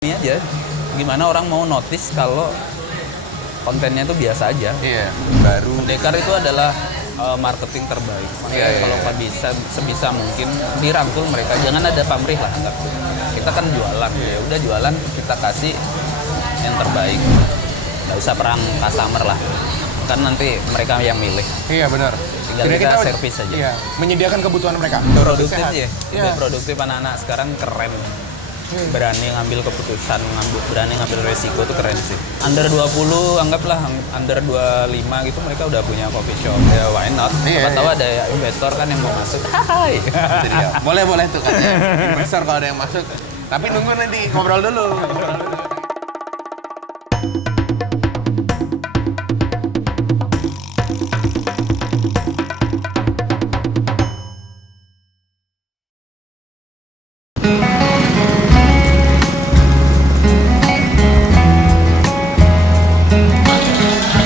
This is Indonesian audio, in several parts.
ini aja. Gimana orang mau notice kalau kontennya itu biasa aja. Iya, baru. Pendekar itu adalah marketing terbaik. Makanya kalau nggak bisa sebisa mungkin dirangkul mereka. Jangan ada pamrih lah anggap. Kita kan jualan, ya udah jualan kita kasih yang terbaik. Nggak usah perang customer lah. Kan nanti mereka yang milih. Iya benar. Tinggal kita servis aja. Iya, menyediakan kebutuhan mereka. Produktif ya. Lebih Iya. produktif anak-anak sekarang keren. Berani ngambil keputusan, berani ngambil resiko itu keren sih. Under 20, anggaplah under 25 gitu mereka udah punya coffee shop. Ya why not? Iya, Siapa tahu iya. ada investor kan yang mau masuk. Hai. Itu dia. Boleh tuh kan. Investor kalau ada yang masuk. Tapi nunggu nanti ngobrol dulu.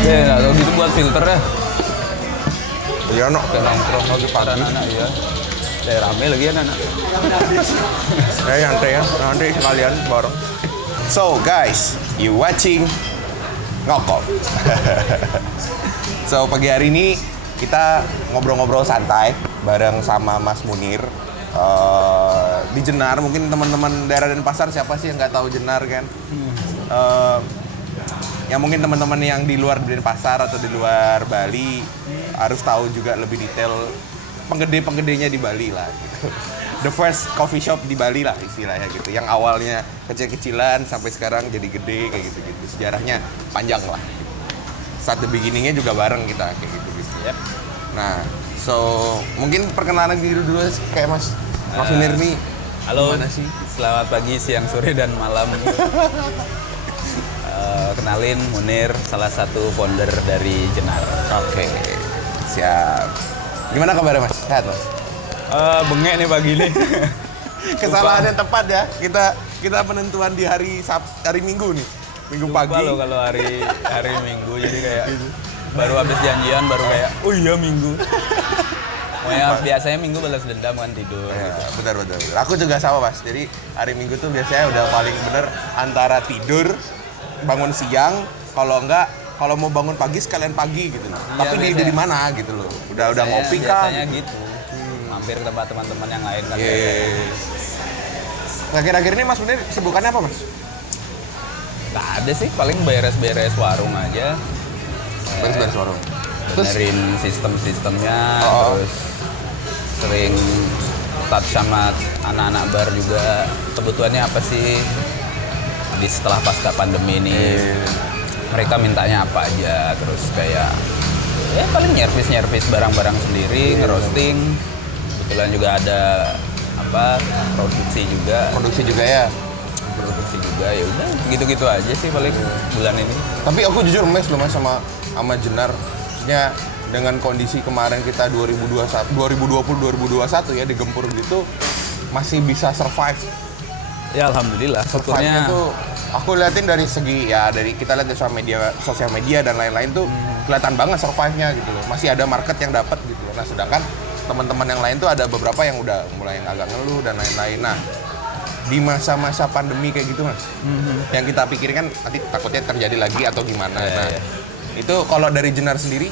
Ya, kalau gitu buat filter ya. Iya no. Kayak nongkrong lagi para anak-anak ya. Kayak rame lagi ya anak. Nyantai ya, nanti sekalian bareng. So guys, you watching Ngokol. So pagi hari ini kita ngobrol-ngobrol santai bareng sama Mas Munir. Di Jenar, mungkin teman-teman daerah Denpasar siapa sih yang nggak tahu Jenar kan? Ya mungkin teman-teman yang di luar Denpasar atau di luar Bali harus tahu juga lebih detail penggede-penggedenya di Bali lah gitu. The first coffee shop di Bali lah istilahnya gitu. Yang awalnya kecil-kecilan sampai sekarang jadi gede kayak gitu-gitu. Sejarahnya panjang lah. Start the beginning-nya juga bareng kita kayak gitu-gitu. Yep. Nah, so mungkin perkenalan diri dulu kayak Mas Munir nih. Halo, Gimana sih? selamat pagi, siang, sore, dan malam. Kenalin Munir, salah satu founder dari Jenar. Oke, siap. Gimana kabarnya Mas? Sehat Mas? Bengek nih pagi nih. Kesalahan yang tepat ya. Kita penentuan di hari Minggu nih. Minggu Lupa pagi. loh kalau hari Minggu, jadi kayak baru habis janjian, baru kayak, oh iya Minggu. Biasanya Minggu balas dendam kan tidur. Ya, Gitu. benar. Aku juga sama Mas. Jadi hari Minggu tuh biasanya udah paling bener antara tidur, bangun siang, kalau mau bangun pagi sekalian pagi gitu loh. Iya, Tapi biasanya. di mana gitu loh. Udah ngopi kah? Biasanya gitu. Mampir ke tempat teman-teman yang lain kan. Iya. biasanya. Nah, akhir-akhir ini Mas Munir kesibukannya apa Mas? Nggak ada sih, paling beres-beres warung aja. Beres-beres warung. Benerin sistem-sistemnya, Oh. terus sering touch sama anak-anak bar juga. Kebutuhannya apa sih di setelah pasca pandemi ini? Mereka mintanya apa aja, terus kayak ya paling nyervis barang-barang sendiri, ngerosting. Kebetulan juga ada produksi juga ya udah gitu-gitu aja sih paling bulan ini. Tapi aku jujur mes loh Mas sama Jenar. Maksudnya dengan kondisi kemarin kita 2020-2021 ya digempur gitu masih bisa survive. Ya alhamdulillah, Survive-nya syukurnya tuh aku liatin dari segi ya dari kita lihat di sosial media dan lain-lain tuh kelihatan banget survive-nya gitu loh. Masih ada market yang dapat gitu loh. Nah, sedangkan teman-teman yang lain tuh ada beberapa yang udah mulai yang agak ngeluh dan lain-lain. Nah, di masa-masa pandemi kayak gitu Mas. Yang kita pikirin kan nanti takutnya terjadi lagi atau gimana. Nah, itu kalau dari Jenar sendiri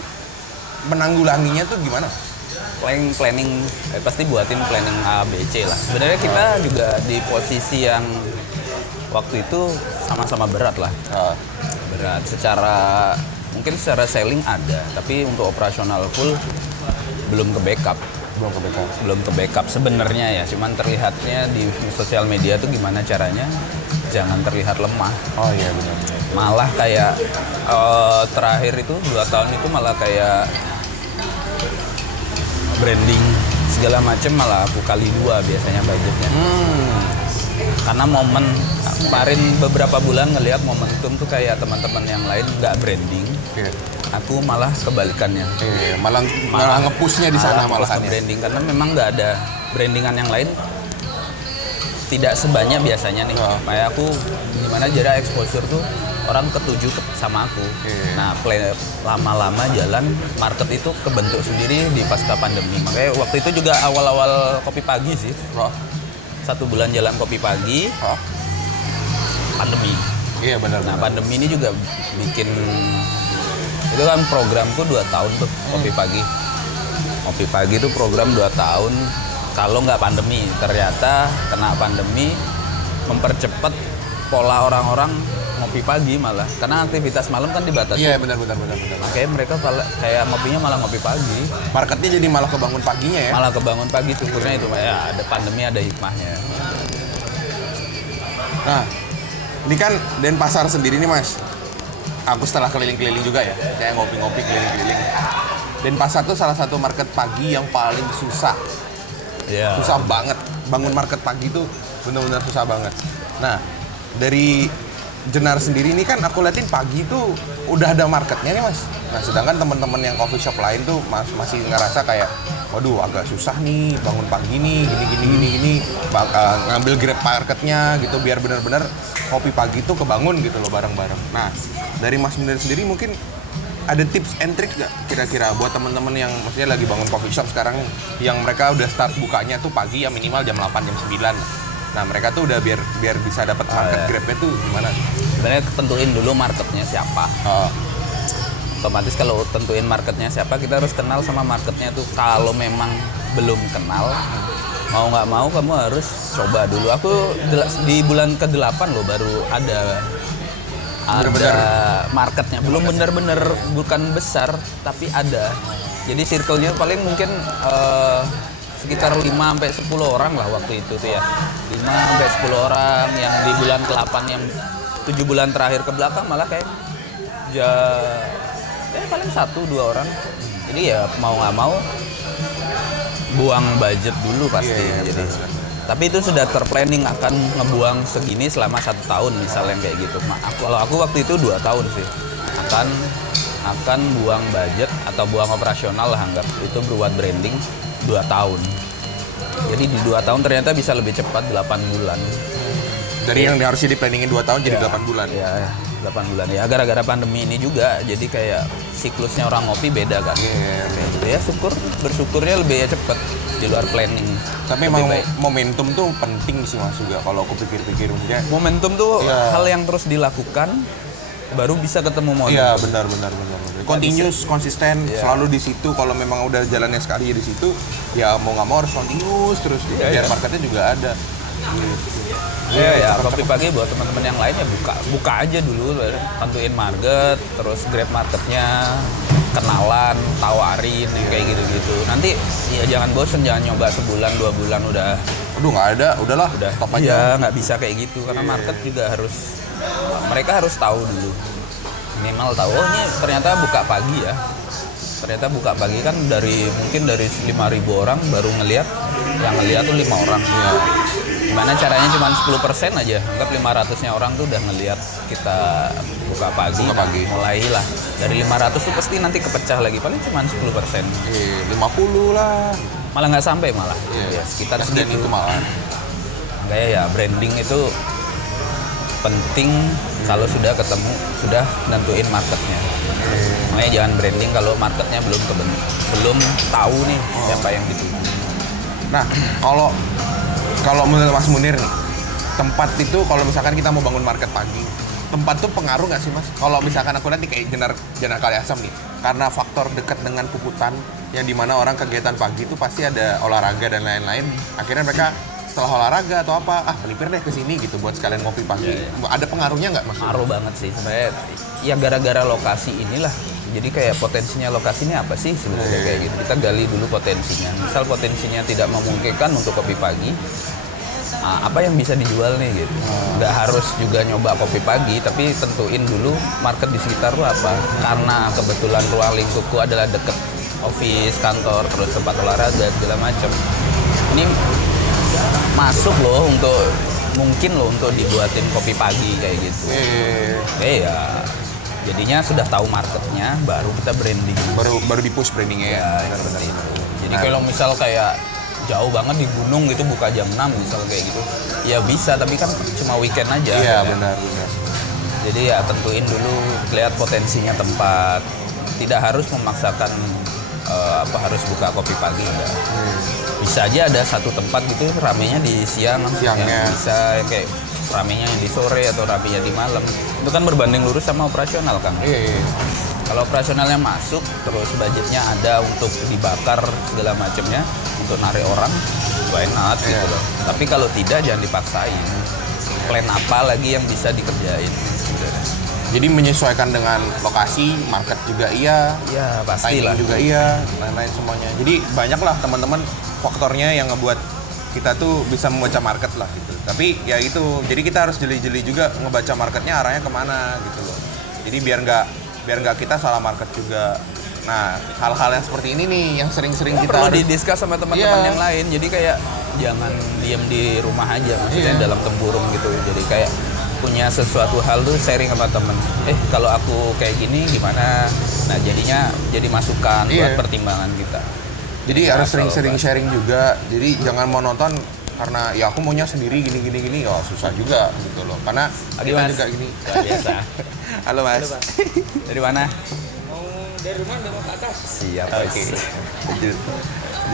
menanggulanginya tuh gimana? planning pasti buatin planning A, B, C lah. Sebenarnya kita juga di posisi yang waktu itu sama-sama berat lah. Berat mungkin secara selling ada, tapi untuk operasional full belum ke backup sebenarnya ya. Cuman terlihatnya di sosial media tuh gimana caranya jangan terlihat lemah. Oh iya benar. Malah kayak terakhir itu 2 tahun itu malah kayak branding segala macem malah aku kali 2 biasanya budgetnya. Karena momen kemarin beberapa bulan ngelihat momentum tuh kayak teman-teman yang lain nggak branding. Aku malah kebalikannya. Malah nge-push-nya di sana malahan. Branding karena memang nggak ada brandingan yang lain. Tidak sebanyak biasanya nih. Kayak aku gimana jarak exposure tuh orang ketuju sama aku. Nah, lama-lama jalan market itu kebentuk sendiri di pasca pandemi. Makanya waktu itu juga awal-awal kopi pagi sih. 1 bulan jalan kopi pagi. Iya benar. Nah pandemi ini juga bikin, itu kan programku 2 tahun tuh Kopi Pagi. Kopi Pagi itu program 2 tahun kalau nggak pandemi. Ternyata kena pandemi mempercepat pola orang-orang ngopi pagi malah. Karena aktivitas malam kan dibatasi. Iya benar. Makanya mereka kayak ngopinya malah ngopi pagi. Marketnya jadi malah kebangun paginya ya. Malah kebangun pagi, syukurnya itu ya ada pandemi ada hikmahnya. Nah, ini kan Denpasar sendiri nih Mas. Aku setelah keliling-keliling juga ya, kayak ngopi-ngopi keliling-keliling. Denpasar tuh salah satu market pagi yang paling susah. Iya. Susah banget. Bangun market pagi tuh benar-benar susah banget. Nah, dari Jenar sendiri ini kan aku liatin pagi tuh udah ada marketnya nih Mas. Nah, sedangkan teman-teman yang coffee shop lain tuh masih ngerasa kayak waduh agak susah nih bangun pagi nih gini ngambil grab marketnya gitu biar benar-benar kopi pagi tuh kebangun gitu loh bareng-bareng. Nah, dari Mas Munir sendiri mungkin ada tips and trick gak kira-kira buat teman-teman yang maksudnya lagi bangun coffee shop sekarang yang mereka udah start bukanya tuh pagi ya minimal jam 8 jam 9. Nah, mereka tuh udah biar bisa dapat market grab-nya tuh gimana? Sebenarnya tentuin dulu marketnya siapa. Otomatis kalau tentuin marketnya siapa, kita harus kenal sama marketnya tuh. Kalau memang belum kenal, mau nggak mau kamu harus coba dulu. Aku di bulan ke-8 loh baru ada marketnya. Belum bener-bener bukan besar, tapi ada. Jadi circle-nya paling mungkin sekitar 5-10 orang lah waktu itu tuh ya. 5-10 orang yang di bulan ke-8 yang 7 bulan terakhir ke belakang malah kayak ya paling 1-2 orang. Jadi ya mau nggak mau buang budget dulu pasti. Jadi tapi itu sudah terplanning akan ngebuang segini selama 1 tahun misalnya kayak gitu. Kalau aku waktu itu 2 tahun sih akan buang budget atau buang operasional lah anggap itu buat branding 2 tahun. Jadi di 2 tahun ternyata bisa lebih cepat 8 bulan. Dari yang harusnya di-planningin 2 tahun jadi 8 bulan. Iya, 8 bulan ya. Gara-gara pandemi ini juga jadi kayak siklusnya orang ngopi beda kan. Ya bersyukurnya lebih cepat di luar planning. Tapi memang momentum tuh penting sih Mas juga kalau aku pikir-pikir maksudnya. Momentum tuh hal yang terus dilakukan baru bisa ketemu modal. Iya benar. Continuous, konsisten, selalu di situ. Kalau memang udah jalannya sekali di situ, ya mau nggak mau harus continuous terus. Biar marketnya juga ada. Iya, kopi pagi buat teman-teman yang lain ya buka aja dulu, tentuin market, terus grab marketnya, kenalan, tawarin kayak gitu-gitu. Nanti ya jangan bosen, jangan nyoba sebulan 2 bulan udah. Aduh nggak ada, udahlah stop aja. Iya, nggak bisa kayak gitu karena market juga mereka harus tahu dulu, minimal tahu oh ini ternyata buka pagi ya. Ternyata buka pagi kan mungkin dari 5.000 orang baru ngelihat, yang ngelihat tuh 5 orang. Gimana caranya cuma 10% aja, anggap 500-nya orang tuh udah ngelihat kita buka pagi. Mulailah dari 500 tuh pasti nanti kepecah lagi, paling cuma 10%. 50 lah. Malah nggak sampai malah. Ya, sekitar segitu itu malah. Kayak ya branding itu penting kalau sudah nentuin marketnya. Makanya jangan branding kalau marketnya belum tahu nih siapa yang dituju. Nah, kalau menurut Mas Munir nih, tempat itu kalau misalkan kita mau bangun market pagi, tempat tuh pengaruh nggak sih Mas? Kalau misalkan aku lihat nih kayak Jenar Kali Asam nih, karena faktor dekat dengan Puputan, yang dimana orang kegiatan pagi itu pasti ada olahraga dan lain-lain, akhirnya mereka setelah olahraga atau apa, melipir deh ke sini gitu buat sekalian ngopi pagi. Ada pengaruhnya nggak Mas? Pengaruh banget sih sebenarnya. Ya gara-gara lokasi inilah. Jadi kayak potensinya lokasi ini apa sih sebenarnya kayak gitu. Kita gali dulu potensinya. Misal potensinya tidak memungkinkan untuk kopi pagi, apa yang bisa dijual nih gitu. Nggak harus juga nyoba kopi pagi, tapi tentuin dulu market di sekitar lu apa. Karena kebetulan ruang lingkupku adalah deket office, kantor, terus tempat olahraga segala macam. Ini masuk loh untuk dibuatin kopi pagi kayak gitu. Ya jadinya sudah tahu marketnya, baru kita branding. Baru di push brandingnya ya. Benar. Jadi kalau misal kayak jauh banget di gunung gitu buka jam 6 misal kayak gitu, ya bisa tapi kan cuma weekend aja. Iya benar. Jadi ya tentuin dulu, lihat potensinya tempat. Tidak harus memaksakan harus buka kopi pagi enggak. Bisa aja ada satu tempat gitu ramenya di siangnya. Bisa kayak ramenya di sore atau ramenya di malam. Itu kan berbanding lurus sama operasional, Kang. Iya. Kalau operasionalnya masuk, terus budgetnya ada untuk dibakar segala macamnya, untuk narik orang, why not gitu loh. Tapi kalau tidak, jangan dipaksain. Plan apa lagi yang bisa dikerjain? Gitu. Jadi menyesuaikan dengan lokasi, market juga iya, Ya pastilah. timing juga iya, lain-lain semuanya. Jadi banyaklah teman-teman faktornya yang ngebuat kita tuh bisa membaca market lah gitu. Tapi ya itu, jadi kita harus jeli-jeli juga ngebaca marketnya arahnya kemana gitu loh. Jadi biar nggak kita salah market juga. Nah, hal-hal yang seperti ini nih yang sering-sering kita Perlu harus didiskus sama teman-teman Iya. yang lain. Jadi kayak jangan diem di rumah aja, maksudnya Iya. dalam tempurung gitu. Jadi kayak punya sesuatu hal tuh sharing sama temen. Kalau aku kayak gini gimana? Nah jadinya jadi masukan Iya. buat pertimbangan kita. Jadi harus Nah, sering-sering kalau sharing juga. Jadi jangan monoton karena ya aku maunya sendiri gini. Oh, susah juga gitu loh. Karena Adi, kita Mas. juga gini. Luar biasa. Halo Mas. Dari mana? Mau dari rumah udah mau ke atas. Siap. Oke.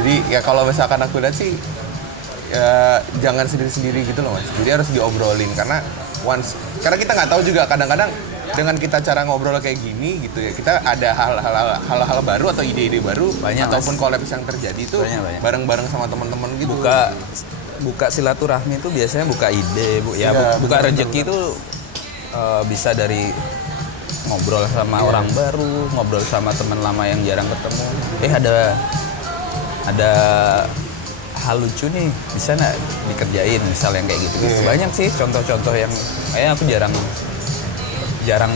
Jadi ya kalau misalkan aku lihat sih ya jangan sendiri-sendiri gitu loh Mas. Jadi harus diobrolin karena karena kita nggak tahu juga kadang-kadang dengan kita cara ngobrol kayak gini gitu ya, kita ada hal-hal baru atau ide-ide baru Banyak, ataupun Mas. kolaps yang terjadi itu Banyak. bareng-bareng sama teman-teman gitu. Buka silaturahmi itu biasanya buka ide, Iya, buka benar, rezeki itu bisa dari ngobrol sama orang baru, ngobrol sama teman lama yang jarang ketemu. Ada hal lucu nih, bisa nggak dikerjain misal yang kayak gitu. Iya. Banyak sih contoh-contoh yang kayak aku jarang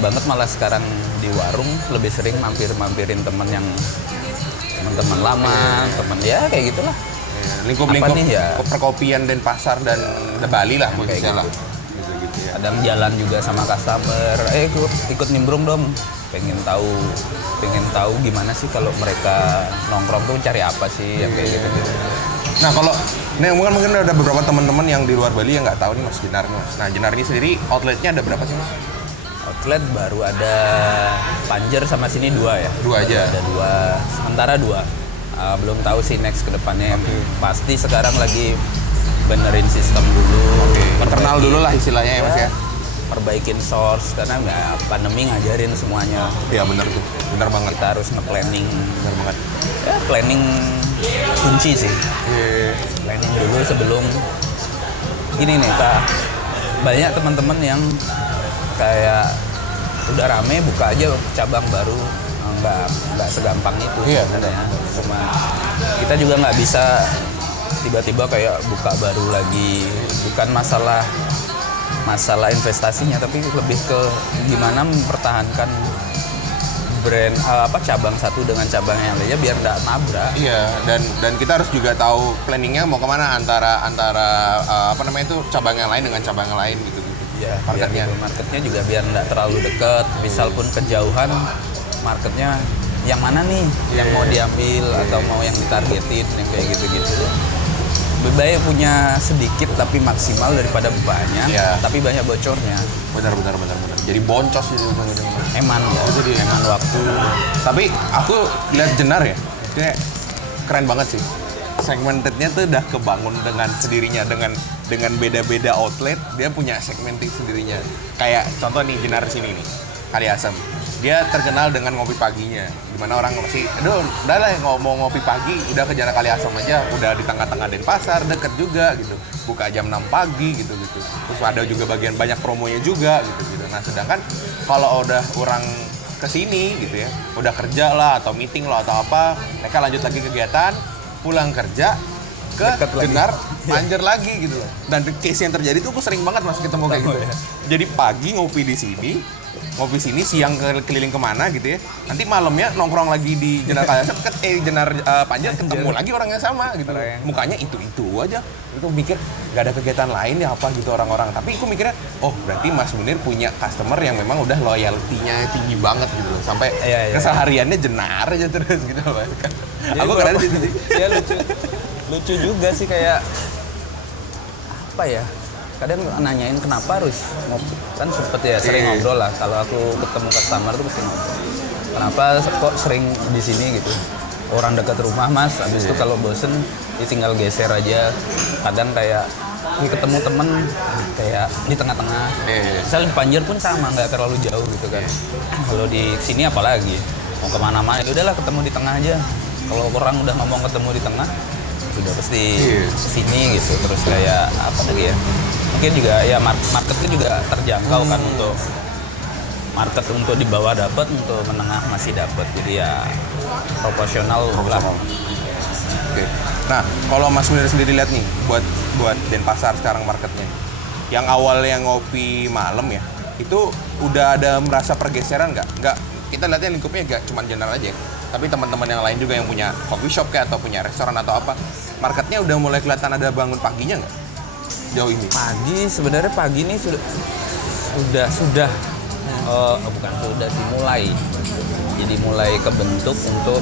banget, malah sekarang di warung lebih sering mampirin teman-teman lama, teman ya kayak gitulah. Lingkup-lingkup Apa nih ya? perkopian dan pasar dan Bali lah Kayak khususnya gitu. lah. Gitu ya. Kadang jalan juga sama customer, ikut nimbrung dong, pengen tahu gimana sih kalau mereka nongkrong tuh cari apa sih yang kayak gitu. Nah kalau mungkin ada beberapa teman-teman yang di luar Bali yang nggak tahu nih Mas Jenar nih Mas. Nah Jenar ini sendiri outletnya ada berapa sih Mas? Outlet baru ada Panjer sama sini 2 ya. Dua Baru aja? Ada 2, sementara 2. Belum tahu sih next ke depannya. Pasti sekarang lagi benerin sistem dulu. Internal Perbaikin- dulu lah istilahnya ya Mas ya. Perbaikin source karena nggak pandemi ngajarin semuanya. Iya benar tuh, benar banget. Kita harus nge-planning. Benar banget. Ya planning kunci sih. Planning dulu sebelum ini nih Kak. Banyak teman-teman yang kayak udah rame buka aja cabang baru, nggak segampang itu Iya, sebenarnya. Cuma kita juga nggak bisa tiba-tiba kayak buka baru lagi. Bukan masalah investasinya, tapi lebih ke gimana mempertahankan brand cabang satu dengan cabang yang lainnya biar nggak nabrak. Iya, dan kita harus juga tahu planningnya mau kemana antara itu cabang yang lain dengan cabang yang lain gitu. Ya, Marketnya. marketnya juga biar nggak terlalu dekat. Misal pun kejauhan, marketnya yang mana nih yang mau diambil atau mau yang ditargetin yang kayak gitu-gitu. Lebih baik punya sedikit tapi maksimal daripada banyak Iya. tapi banyak bocornya. Benar. Jadi boncos jadi ujung-ujungnya. Eman ya, eman waktu. Tapi aku lihat Jenar ya, dia keren banget sih. Segmentednya tuh udah kebangun dengan sendirinya, dengan beda-beda outlet dia punya segmenting sendirinya. Kayak contoh nih Jenar sini nih, Kali Asam. Dia terkenal dengan ngopi paginya. Dimana orang masih, udah lah mau ngopi pagi, udah ke Jalan Kali Asam aja, udah di tengah-tengah Denpasar, deket juga gitu. Buka jam 6 pagi gitu. Terus ada juga bagian banyak promonya juga gitu. Nah sedangkan kalau udah orang kesini gitu ya, udah kerja lah atau meeting lah atau apa, mereka lanjut lagi kegiatan, pulang kerja ke Deket lagi. Jenar, Panjer lagi gitu loh. Dan case yang terjadi tuh aku sering banget Mas ketemu kayak gitu. ya. Jadi pagi ngopi di sini, ngopi sini, siang keliling kemana gitu ya. Nanti malamnya nongkrong lagi di Jenar Kaliasem, Jenar Panjer ketemu lagi orang yang sama gitu. Keren. Mukanya itu aja. Itu mikir gak ada kegiatan lain ya apa gitu orang-orang. Tapi aku mikirnya, oh berarti Mas Munir punya customer yang memang udah loyalty-nya tinggi banget gitu loh. Sampai Iya. kesehariannya Jenar aja terus gitu loh. Jadi Aku keren sih. Ya lucu juga sih kayak apa ya? Kadang nanyain kenapa harus ngopi. Kan sempet ya sering Iya. ngobrol lah. Kalau aku ketemu customer tuh mesti ngobrol. Kenapa kok sering di sini gitu? Orang dekat rumah Mas. Habis itu kalau bosen ya tinggal geser aja. Kadang kayak Nih ketemu temen kayak di tengah-tengah. Misalnya di Panjer pun sama, nggak terlalu jauh gitu kan. Kalau di sini apalagi mau kemana-mana, ya udahlah ketemu di tengah aja. Kalau orang udah ngomong ketemu di tengah, sudah pasti sini gitu. Terus kayak apa lagi ya? Mungkin juga ya marketnya juga terjangkau kan untuk market untuk di bawah dapat, untuk menengah masih dapat. Jadi ya proporsional lah. Oke. Nah, kalau Mas Munir sendiri lihat nih buat Denpasar sekarang marketnya. Yang awalnya ngopi malam ya, itu udah ada merasa pergeseran nggak? Nggak, kita lihatnya lingkupnya nggak cuma general aja. Tapi teman-teman yang lain juga yang punya coffee shop kayak atau punya restoran atau apa, marketnya udah mulai kelihatan ada bangun paginya nggak? Jauh ini. Sebenarnya pagi ini mulai. Jadi mulai kebentuk untuk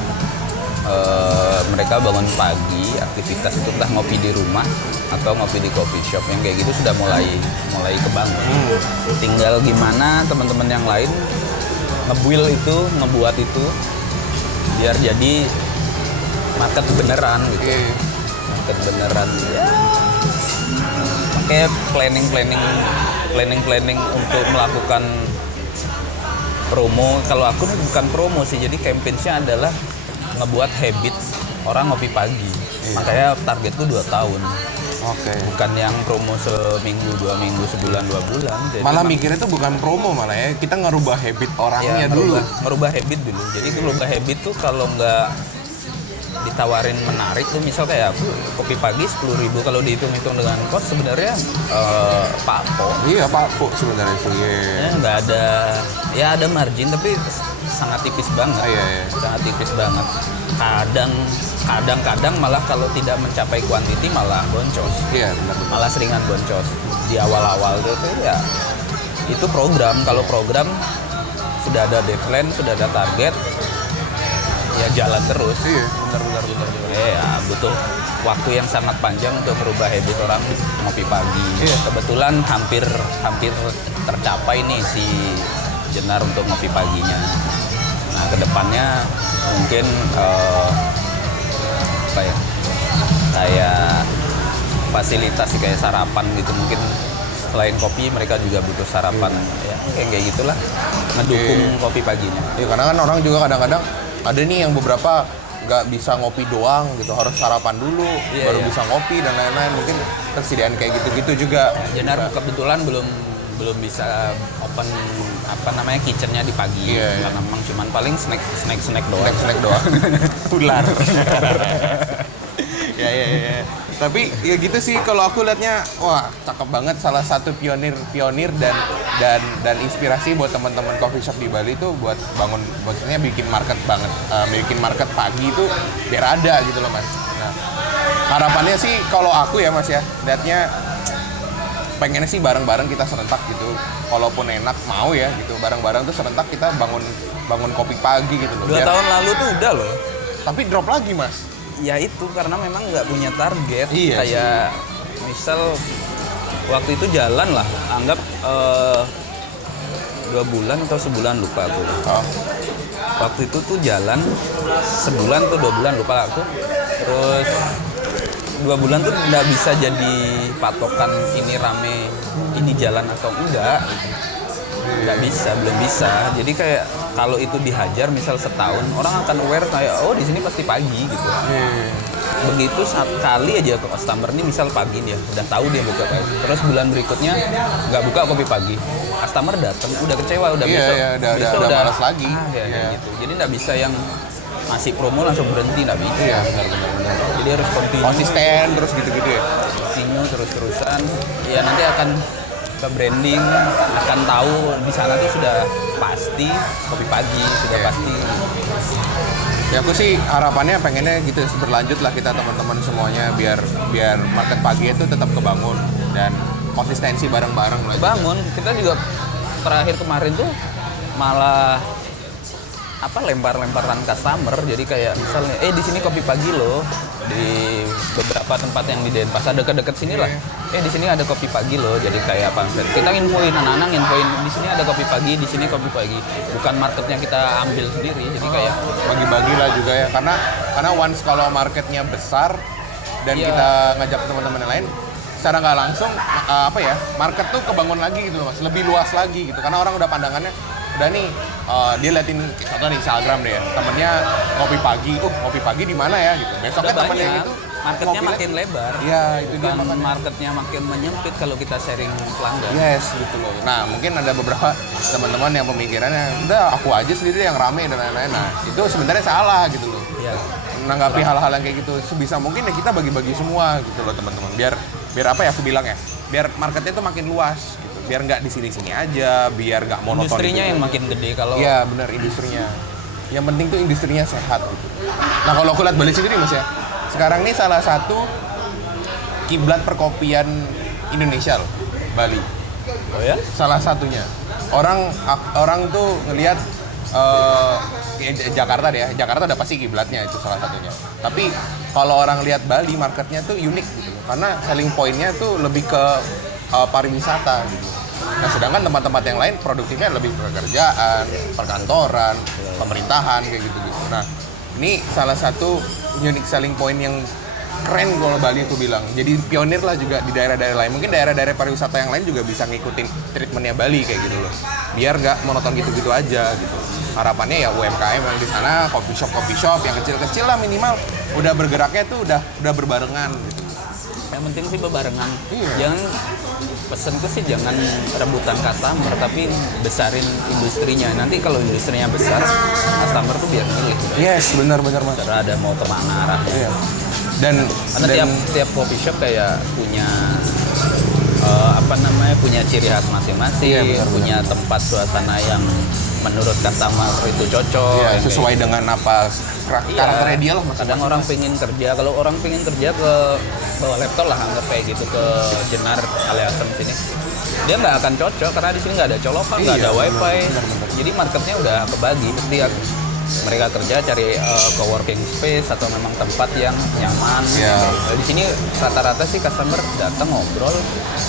mereka bangun pagi, aktivitas itu entah ngopi di rumah atau ngopi di coffee shop yang kayak gitu sudah mulai kebangun. Tinggal gimana teman-teman yang lain ngebuat itu biar jadi market beneran gitu. Market beneran ya. Pakai planning untuk melakukan promo. Kalau aku nih bukan promo sih, jadi campaign-nya adalah ngebuat habit orang ngopi pagi. Makanya targetku 2 tahun. Oke. Bukan yang promo seminggu, 2 minggu, sebulan, 2 bulan. Jadi malah mikirnya tuh bukan promo malah ya, kita ngerubah habit orangnya dulu. Ngerubah habit dulu. Jadi ngerubah habit tuh kalau nggak ditawarin menarik tuh, misal kayak aku kopi pagi 10.000, kalau dihitung-hitung dengan kos sebenarnya Pak Po. Iya Pak Po sebenarnya sih. Ya nggak ada, ya ada margin tapi sangat tipis banget. Sangat tipis banget. Kadang-kadang malah kalau tidak mencapai kuantiti malah boncos. Iya benar. Malah seringan boncos di awal-awal tuh ya. Itu program. Kalau program sudah ada deadline, sudah ada target, ya jalan terus. Iya, benar. Ya butuh waktu yang sangat panjang untuk merubah habit orang ngopi pagi. Iya. Kebetulan hampir tercapai nih si Jenar untuk ngopi paginya. Nah, kedepannya mungkin kayak fasilitas kayak sarapan gitu, mungkin selain kopi mereka juga butuh sarapan. Ya, kayak gitulah, ngedukung kopi paginya. Iya, karena kan orang juga kadang-kadang ada nih yang beberapa nggak bisa ngopi doang gitu, harus sarapan dulu baru bisa ngopi dan lain-lain. Mungkin persediaan kayak gitu-gitu juga. Jenar kebetulan belum bisa open kitchennya di pagi, karena memang cuman paling snack doang. Ular. Ya. Tapi ya gitu sih kalau aku liatnya, wah cakep banget, salah satu pionir dan inspirasi buat teman-teman coffee shop di Bali itu buat bangun, maksudnya bikin market pagi itu biar ada gitu loh Mas. Nah, harapannya sih kalau aku ya Mas ya, liatnya pengennya sih bareng-bareng kita serentak gitu, walaupun enak mau ya gitu, bareng-bareng tuh serentak kita bangun kopi pagi gitu loh. 2 tahun lalu tuh udah loh. Tapi drop lagi Mas. Ya itu karena memang nggak punya target. Iya, kayak misal waktu itu jalan lah, anggap 2 bulan atau sebulan lupa aku. Waktu itu tuh jalan sebulan tuh 2 bulan lupa aku. Terus 2 bulan tuh nggak bisa jadi patokan ini rame, ini jalan atau enggak. Nggak bisa, belum bisa. Jadi kayak kalau itu dihajar misal setahun, orang akan aware kayak oh di sini pasti pagi gitu. Begitu sekali aja customer ini misal pagi dia udah tahu dia buka pagi. Terus bulan berikutnya nggak buka kopi pagi. Customer datang udah kecewa, udah besok udah malas lagi. Gitu. Jadi nggak bisa yang masih promo langsung berhenti, nggak bisa. Iya, benar. Jadi harus konsisten terus gitu-gitu ya. Continue terus-terusan. Ya nanti akan ke branding, akan tahu di sana tuh sudah pasti kopi pagi, sudah pasti. Ya aku sih harapannya pengennya gitu berlanjut lah kita teman-teman semuanya biar market pagi itu tetap kebangun dan konsistensi bareng-bareng lah. Bangun, kita juga terakhir kemarin tuh malah lempar-lemparan customer. Jadi kayak misalnya di sini kopi pagi loh, di beberapa tempat yang di Denpasar dekat-dekat sini lah. Di sini ada kopi pagi loh. Jadi kayak pamflet. Kita infoin anak-anak, di sini ada kopi pagi, di sini kopi pagi. Bukan marketnya kita ambil sendiri. Jadi kayak bagi-bagi lah juga ya. Karena once kalau marketnya besar dan kita ngajak teman-teman yang lain, secara nggak langsung market tuh kebangun lagi gitu loh mas, lebih luas lagi gitu karena orang udah pandangannya udah nih dia liatin contoh di Instagram deh ya, temennya kopi pagi di mana ya gitu, besoknya Udah temennya banyak. itu Marketnya ngopi makin lebar. Iya, itu dia Bukan makanya. marketnya makin menyempit kalau kita sharing pelanggan. Yes, gitu loh. Nah, mungkin ada beberapa teman-teman yang pemikirannya, udah aku aja sendiri yang rame dan lain-lain. Nah, itu sebenarnya salah gitu loh. Iya. Menanggapi hal-hal yang kayak gitu, sebisa mungkin ya kita bagi-bagi semua gitu loh teman-teman. Biar apa ya aku bilang ya, biar marketnya itu makin luas gitu. Biar nggak di sini-sini aja, biar nggak monoton. Industrinya gitu. yang makin gede kalau Iya, benar industrinya. Yang penting tuh industrinya sehat gitu. Nah, kalau aku lihat Bali sendiri Mas ya, sekarang ini salah satu kiblat perkopian Indonesia loh, Bali. Oh ya? Salah satunya. Orang tuh ngelihat Jakarta deh ya. Jakarta udah pasti kiblatnya itu salah satunya. Tapi kalau orang lihat Bali marketnya tuh unik gitu loh. Karena selling point-nya tuh lebih ke pariwisata gitu. Nah, sedangkan tempat-tempat yang lain produktifnya lebih pekerjaan, perkantoran, pemerintahan kayak gitu-gitu. Nah, ini salah satu unique selling point yang keren kalau Bali aku bilang. Jadi pionir lah juga di daerah-daerah lain. Mungkin daerah-daerah pariwisata yang lain juga bisa ngikutin treatmentnya Bali kayak gitu loh. Biar nggak monoton gitu-gitu aja gitu. Harapannya ya UMKM yang di sana, coffee shop yang kecil-kecil lah minimal udah bergeraknya tuh udah berbarengan gitu. Yang penting sih bebarengan. Iya. Jangan pesenku sih jangan rebutan customer tapi besarin industrinya. Nanti kalau industrinya besar, customer tuh biar milih. Yes, benar-benar Mas. Terserah ada mau kemana arahnya. Iya. Dan Karena tiap coffee shop kayak punya punya ciri khas masing-masing, Iya, benar, punya tempat suasana yang menurut customer itu cocok. Iya, yang sesuai kayak dengan apa karakternya dia lah Kadang masing-masing. orang pengen kerja, kalau orang pengen kerja ke bawa laptop lah anggap kayak gitu ke Jenar Kaliasem sini, dia nggak akan cocok karena di sini nggak ada colokan, nggak Iya, ada benar, wifi. benar. Jadi marketnya udah kebagi, mesti mereka kerja cari co-working space atau memang tempat yang nyaman. Iya. Nah, di sini rata-rata sih customer datang ngobrol,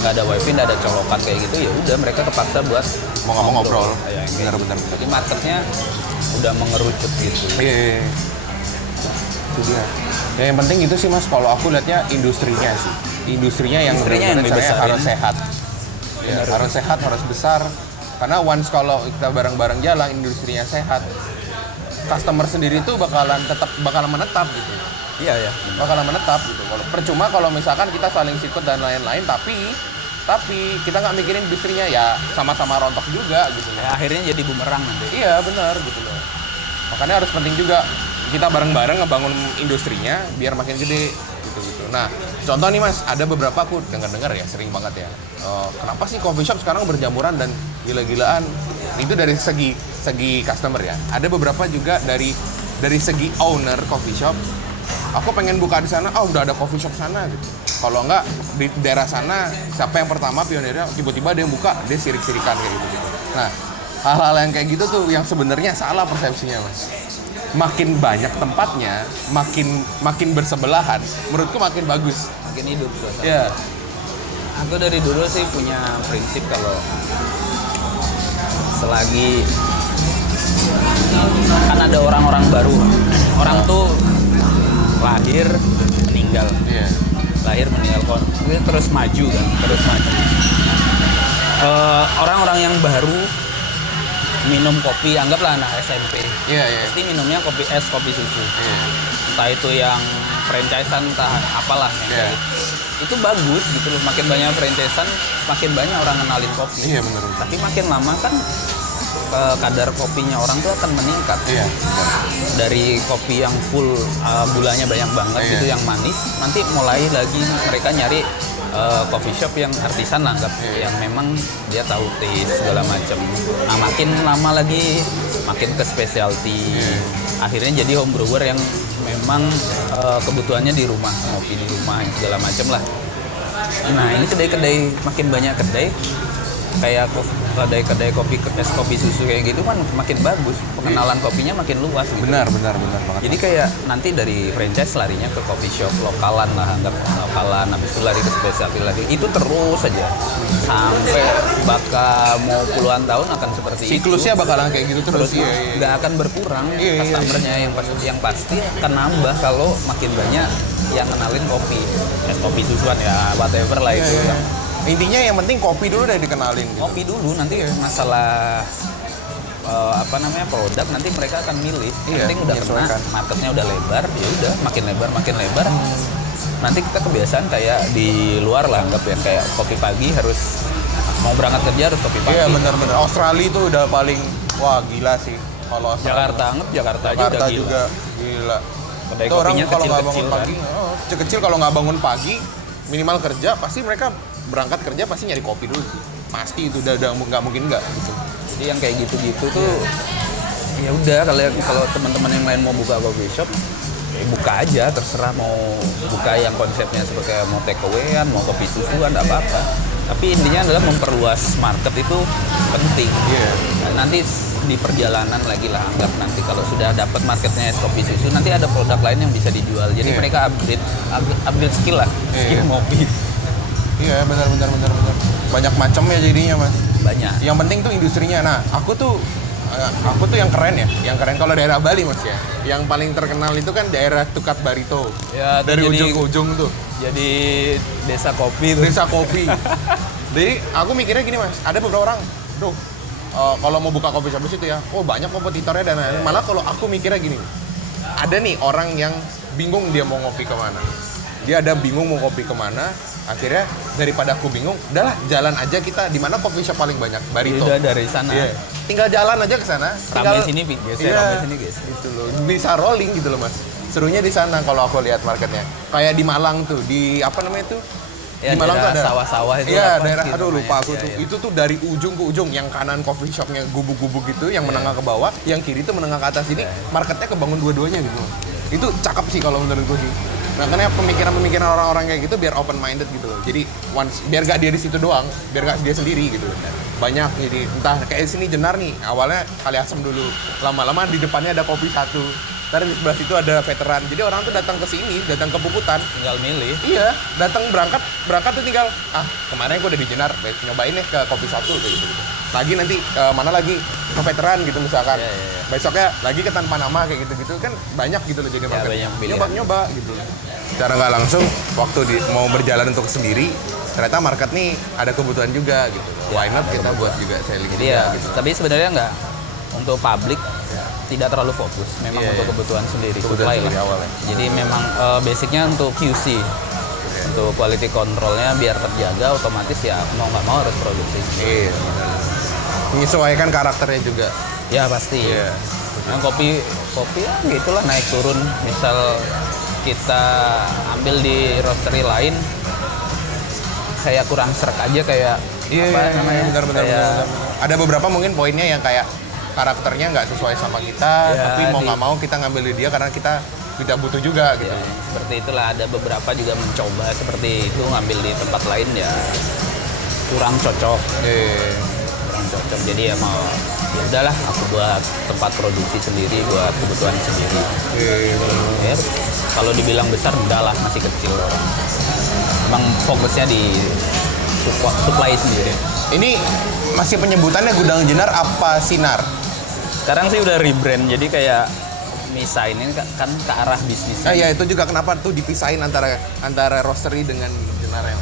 nggak ada wifi, nggak ada colokan kayak gitu, ya udah mereka kepaksa buat Mau nggak mau ngobrol. Ya, kayak Benar-benar. gitu. Jadi marketnya udah mengerucut gitu. Iya. Itu dia. Ya, yang penting itu sih Mas, kalau aku lihatnya industrinya sih. Industrinya yang Industrinya yang benar-benar dibesarin. harus sehat. Ya, Benar. harus sehat, harus besar. Karena once kalau kita bareng-bareng jalan, industrinya sehat, customer sendiri itu bakalan menetap gitu. Iya ya. Bakalan menetap gitu. Percuma kalau misalkan kita saling sikut dan lain-lain, tapi kita nggak mikirin industrinya, ya sama-sama rontok juga gitu loh. Ya, akhirnya jadi bumerang nanti. Iya benar gitu loh. Makanya harus penting juga kita bareng-bareng ngebangun industrinya biar makin gede gitu. Nah, contoh nih Mas, ada beberapa aku dengar-dengar ya sering banget ya. Kenapa sih coffee shop sekarang berjamuran dan gila-gilaan? Itu dari segi customer ya. Ada beberapa juga dari segi owner coffee shop. Aku pengen buka di sana, udah ada coffee shop sana gitu. Kalau enggak di daerah sana siapa yang pertama pionirnya, tiba-tiba dia yang buka, dia sirik-sirikan kayak gitu. Nah, hal-hal yang kayak gitu tuh yang sebenarnya salah persepsinya Mas. Makin banyak tempatnya, makin bersebelahan, menurutku makin bagus. Makin hidup suasana. Iya. Aku dari dulu sih punya prinsip kalau selagi kan ada orang-orang baru, orang tuh lahir meninggal, Iya. terus maju kan, terus maju. Orang-orang yang baru minum kopi, anggaplah anak SMP, Iya. pasti minumnya kopi es, kopi susu. Iya. Entah itu yang franchise-an, entah apalah yang Iya. kayak gitu. Itu bagus gitu loh, makin banyak franchise-an, makin banyak orang kenalin kopi. Iya benar. Tapi makin lama kan kadar kopinya orang tuh akan meningkat. Iya. Dari kopi yang full gulanya banyak banget Iya. gitu, yang manis, nanti mulai lagi mereka nyari coffee shop yang artisan lah, anggap, Iya. yang memang dia tahu taste segala macam. Nah, makin lama lagi makin ke specialty. Iya. Akhirnya jadi home brewer yang memang kebutuhannya di rumah, ngopi di rumah yang segala macam lah. Nah, ini kedai-kedai, makin banyak kedai kayak kedai-kedai kopi, es kopi susu kayak gitu kan makin bagus, pengenalan kopinya makin luas gitu. Benar banget. Jadi kayak nanti dari franchise larinya ke coffee shop lokalan lah, anggap lokalan, habis itu lari ke specialty lagi. Itu terus saja sampai bakal mau puluhan tahun akan seperti Siklusnya itu. bakalan kayak gitu terus. Nggak akan berkurang Iya. customernya, yang pasti akan nambah kalau makin banyak yang kenalin kopi. Es kopi susuan ya, whatever lah itu. Iya. Intinya yang penting kopi dulu udah dikenalin gitu. Kopi dulu, nanti masalah produk nanti mereka akan milih. Iya, Penting udah kena, menyesuaikan. marketnya udah lebar, ya udah makin lebar. Nanti kita kebiasaan kayak di luar lah, anggap ya kayak kopi pagi harus mau berangkat kerja harus kopi pagi. Iya benar-benar. Australia itu udah paling wah gila sih. Kalau Australia. Jakarta aja Jakarta udah gila. juga gila. Kedai Itu orang kopinya kalau nggak kecil-kecil bangun kan. pagi, kecil kalau nggak bangun pagi minimal kerja pasti mereka berangkat kerja pasti nyari kopi dulu sih. Pasti itu udah nggak mungkin nggak gitu. Jadi yang kayak gitu-gitu tuh ya udah kalau teman-teman yang lain mau buka coffee shop ya buka aja, terserah mau buka yang konsepnya seperti mau take away-an, mau kopi susuan, nggak apa-apa. Tapi intinya adalah memperluas market itu penting. Iya. Nah, nanti di perjalanan lagi lah, anggap nanti kalau sudah dapat marketnya es kopi susu, nanti ada produk lain yang bisa dijual. Jadi Iya. mereka upgrade skill lah, skill Iya. ngopi. Iya benar. Banyak macam ya jadinya mas. Banyak. Yang penting tuh industrinya. Nah aku tuh yang keren ya. Yang keren kalau daerah Bali mas ya. Yang paling terkenal itu kan daerah Tukat Barito. Ya, Dari jadi- ujung ke ujung tuh. Jadi desa kopi tuh. Desa kopi. Jadi aku mikirnya gini mas. Ada beberapa orang. Duh. Kalau mau buka kopi shop di situ ya. Oh banyak kompetitornya dan lain-lain. Malah kalau aku mikirnya gini. Ada nih orang yang bingung dia mau ngopi kemana. Dia ada bingung mau kopi kemana. Akhirnya daripada aku bingung, udahlah jalan aja kita di mana coffee shop paling banyak, Barito. Udah dari sana. Iya. Tinggal jalan aja ke sana. Ramai sini guys, Iya, ramai sini guys. Gitu loh. Bisa rolling gitu loh, Mas. Serunya di sana kalau aku lihat marketnya. Kayak di Malang tuh, di apa namanya tuh? Ya, di Malang tuh daerah ada sawah-sawah itu Iya, apa daerah gitu aduh lupa namanya. aku Iya, tuh. iya. Itu tuh dari ujung ke ujung, yang kanan coffee shopnya gubuk-gubuk gitu, yang menengah ke bawah, yang kiri tuh menengah ke atas ini, marketnya kebangun dua-duanya gitu. Itu cakep sih kalau menurutku sih. Nah, karena pemikiran-pemikiran orang-orang kayak gitu biar open minded gitu loh. Jadi biar gak dia di situ doang, biar gak dia sendiri gitu. Banyak jadi entah kayak sini Jenar nih, awalnya Kali Asem dulu. Lama-lama di depannya ada kopi satu. Ntar di sebelah situ ada veteran. Jadi orang tuh datang ke sini, datang ke Puputan. Tinggal milih. Iya, datang berangkat tuh tinggal kemarin gue udah di Jenar, nyobain nih ke kopi satu kayak gitu. Lagi nanti mana lagi ke veteran gitu misalkan. Iya, iya, iya. Besoknya lagi ke Tanpa Nama kayak gitu-gitu kan banyak gitu loh jadi market. banyak pilihan. Nyoba gitu. Secara nggak langsung waktu mau berjalan untuk sendiri, ternyata market nih ada kebutuhan juga gitu. Ya, Why not ada kita kebutuhan. buat juga selling Jadi juga ya, gitu. tapi sebenarnya nggak untuk publik tidak terlalu fokus. Memang Iya, untuk iya. kebutuhan sendiri, Kebutuhan supply sendiri lah. awalnya. Jadi memang basicnya untuk QC. Untuk quality controlnya biar terjaga, otomatis ya mau nggak mau harus produksi sendiri. Iya. Menyesuaikan karakternya juga. Ya pasti. Iya. Yang kopi ya gitulah naik turun. Misal kita ambil di roastery lain, kayak kurang serak aja kayak apa namanya? benar. Ada beberapa mungkin poinnya yang kayak karakternya nggak sesuai sama kita, Ya, tapi mau nggak mau kita ngambil di dia karena kita tidak butuh juga gitu. Ya, seperti itulah, ada beberapa juga mencoba seperti itu ngambil di tempat lain ya kurang cocok. Iya. Kurang cocok. Jadi ya mau ya udahlah aku buat tempat produksi sendiri, buat kebutuhan sendiri. Ya, kalau dibilang besar enggak lah, masih kecil orang. Emang fokusnya di supply sendiri. Ini masih penyebutannya Gudang Jenar apa Sinar? Sekarang sih udah rebrand, jadi kayak misainin kan ke arah bisnis. Ya itu juga kenapa tuh dipisahin antara roastery dengan Jenar ya.